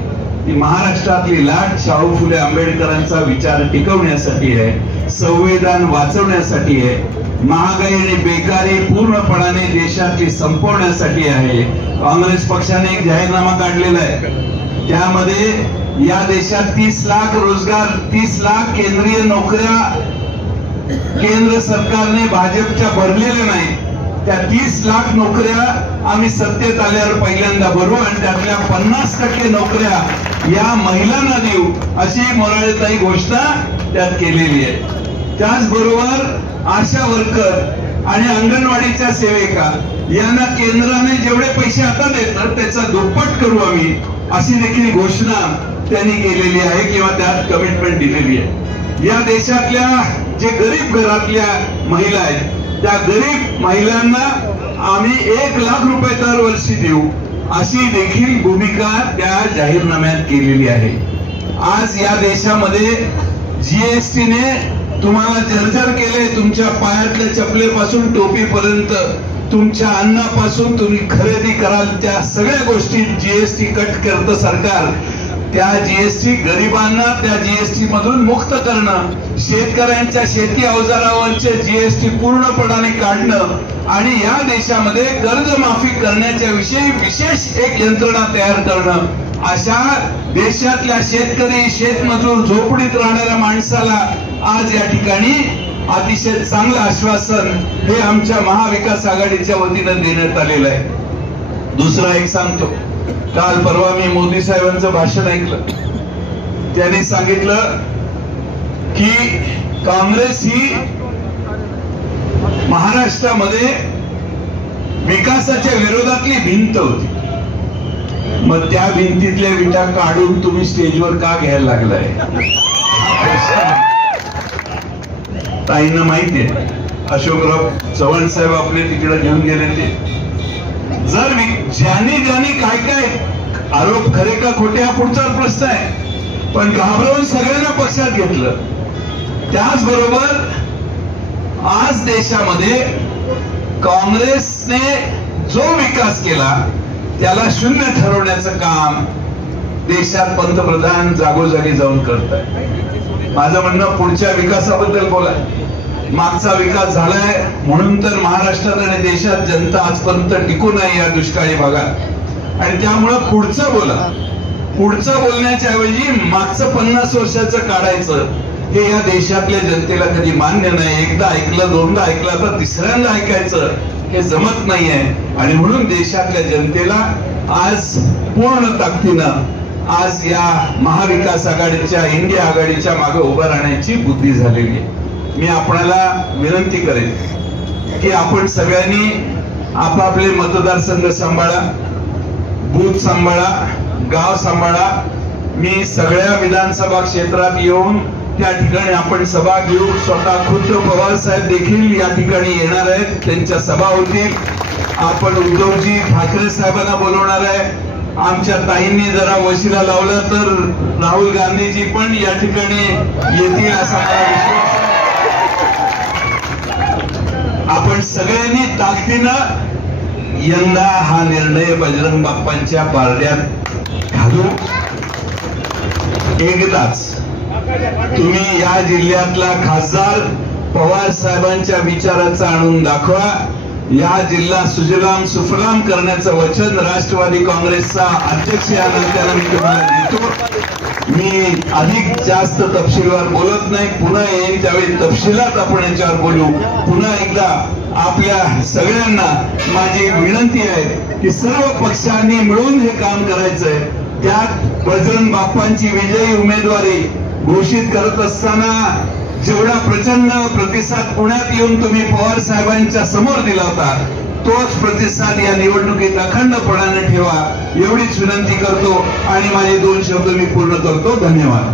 ती महाराष्ट्रातली लाट शाहू फुले आंबेडकरांचा विचार टिकवण्यासाठी आहे, संविधान वाचवण्यासाठी आहे. महागाई आणि बेकारी पूर्णपणाने देशातली संपवण्यासाठी आहे. काँग्रेस पक्षाने एक जाहीरनामा काढलेला आहे. त्यामध्ये या देशात 30 लाख रोजगार, 30 लाख केंद्रीय नोकऱ्या केंद्र सरकारने भाजपच्या भरलेल्या नाही. त्या 30 लाख नोकऱ्या आम्ही सत्तेत आल्यावर पहिल्यांदा भरू आणि त्यातल्या 50% नोकऱ्या या महिलांना देऊ, अशी मोराळेताई घोषणा त्यात केलेली आहे. त्याचबरोबर आशा वर्कर आणि अंगणवाडीच्या सेविका यांना केंद्राने जेवढे पैसे आता देतात त्याचा दुप्पट करू आम्ही, अशी देखील घोषणा त्यांनी केलेली आहे किंवा त्यात कमिटमेंट दिलेली आहे. या देशातल्या जे गरीब घरातल्या महिला आहेत त्या गरीब महिलांना आम्ही 1 लाख रुपये दरवर्षी देऊ, अशी देखील भूमिका त्या जाहीरनाम्यात केलेली आहे. आज या देशामध्ये जीएसटीने तुम्हाला जर्जर केले. तुमच्या पायातल्या चपलेपासून टोपीपर्यंत, तुमच्या अन्नापासून तुम्ही खरेदी कराल त्या सगळ्या गोष्टी जीएसटी कट करतं सरकार. त्या जीएसटी गरिबांना त्या जीएसटी मधून मुक्त करणं, शेतकऱ्यांच्या शेती अवजारावरचे जीएसटी पूर्णपणाने काढणं आणि या देशामध्ये कर्जमाफी करण्याच्या विषयी विशेष एक यंत्रणा तयार करणं, अशा देशातल्या शेतकरी, शेतमजूर, झोपडीत राहणाऱ्या माणसाला आज या ठिकाणी अतिशय चांगलं आश्वासन हे आमच्या महाविकास आघाडीच्या वतीनं देण्यात आलेलं आहे. दुसरा एक सांगतो, काल परवा मी मोदी साहेबांचं भाषण ऐकलं. त्यांनी सांगितलं की काँग्रेस ही महाराष्ट्रामध्ये विकासाच्या विरोधातली भिंत होती. मग त्या भिंतीतल्या विटा काढून तुम्ही स्टेजवर का घ्यायला लागलाय? ताईंना माहितीये, अशोकराव चव्हाण साहेब आपले तिकडे घेऊन गेले ते. जर ज्यांनी काय काय आरोप खरे का खोटे हा पुढचा प्रश्न आहे, पण घाबरवून सगळ्यांना पक्षात घेतलं. त्याचबरोबर आज देशामध्ये काँग्रेसने जो विकास केला त्याला शून्य ठरवण्याचं काम देशात पंतप्रधान जागोजागी जाऊन करतायत. माझं म्हणणं, पुढच्या विकासाबद्दल बोला. मागचा विकास झालाय म्हणून तर महाराष्ट्रात आणि देशात जनता आजपर्यंत टिकून आहे या दुष्काळी भागात, आणि त्यामुळं पुढचं बोला. पुढचं बोलण्याच्या ऐवजी मागचं 50 वर्षाचं काढायचं हे या देशातल्या जनतेला कधी मान्य नाही. एकदा ऐकलं, दोनदा ऐकलं, आता तिसऱ्यांदा ऐकायचं हे जमत नाहीये. आणि म्हणून देशातल्या जनतेला आज पूर्ण ताकदीनं आज या महाविकास आघाडीच्या, इंडिया आघाडीच्या मागे उभं राहण्याची बुद्धी झालेली आहे. मी आपणाला विनंती करेन की आपण सगळ्यांनी आपापले मतदारसंघ सांभाळा, बूथ सांभाळा, गाव सांभाळा. मी सगळ्या विधानसभा क्षेत्रात येऊन त्या ठिकाणी आपण सभा घेऊ. स्वतः खुद्द पवार साहेब देखील या ठिकाणी येणार आहेत, त्यांच्या सभा होतील. आपण उद्धवजी ठाकरे साहेबांना बोलवणार आहे. आमच्या ताईंनी जरा वशिला लावला तर राहुल गांधीजी पण या ठिकाणी येतील असा मला विश्वास आहे. आपण सगळ्यांनी ताकदीनं यंदा हा निर्णय बजरंग बाप्पांच्या पारड्यात घालू. एकदाच तुम्ही या जिल्ह्यातला खासदार पवार साहेबांच्या विचाराचा आणून दाखवा. या जिल्हा सुजलाम सुफलाम करण्याचं वचन राष्ट्रवादी काँग्रेसचा अध्यक्ष या नात्यानं मी तुम्हाला देतो. मी अधिक जास्त तपशीलवार बोलत नाही. पुन्हा येईल त्यावेळी तपशिलात आपण याच्यावर बोलू. पुन्हा एकदा आपल्या सगळ्यांना माझी विनंती आहे की सर्व पक्षांनी मिळून हे काम करायचंय. त्यात बजरंग बाप्पांची विजयी उमेदवारी घोषित करत असताना जेवढा प्रचंड प्रतिसाद पुण्यात येऊन तुम्ही पवार साहेबांच्या समोर दिला होता, तोच प्रतिसाद या निवडणुकीत अखंडपणाने ठेवा एवढीच विनंती करतो आणि माझे 2 शब्द मी पूर्ण करतो. धन्यवाद.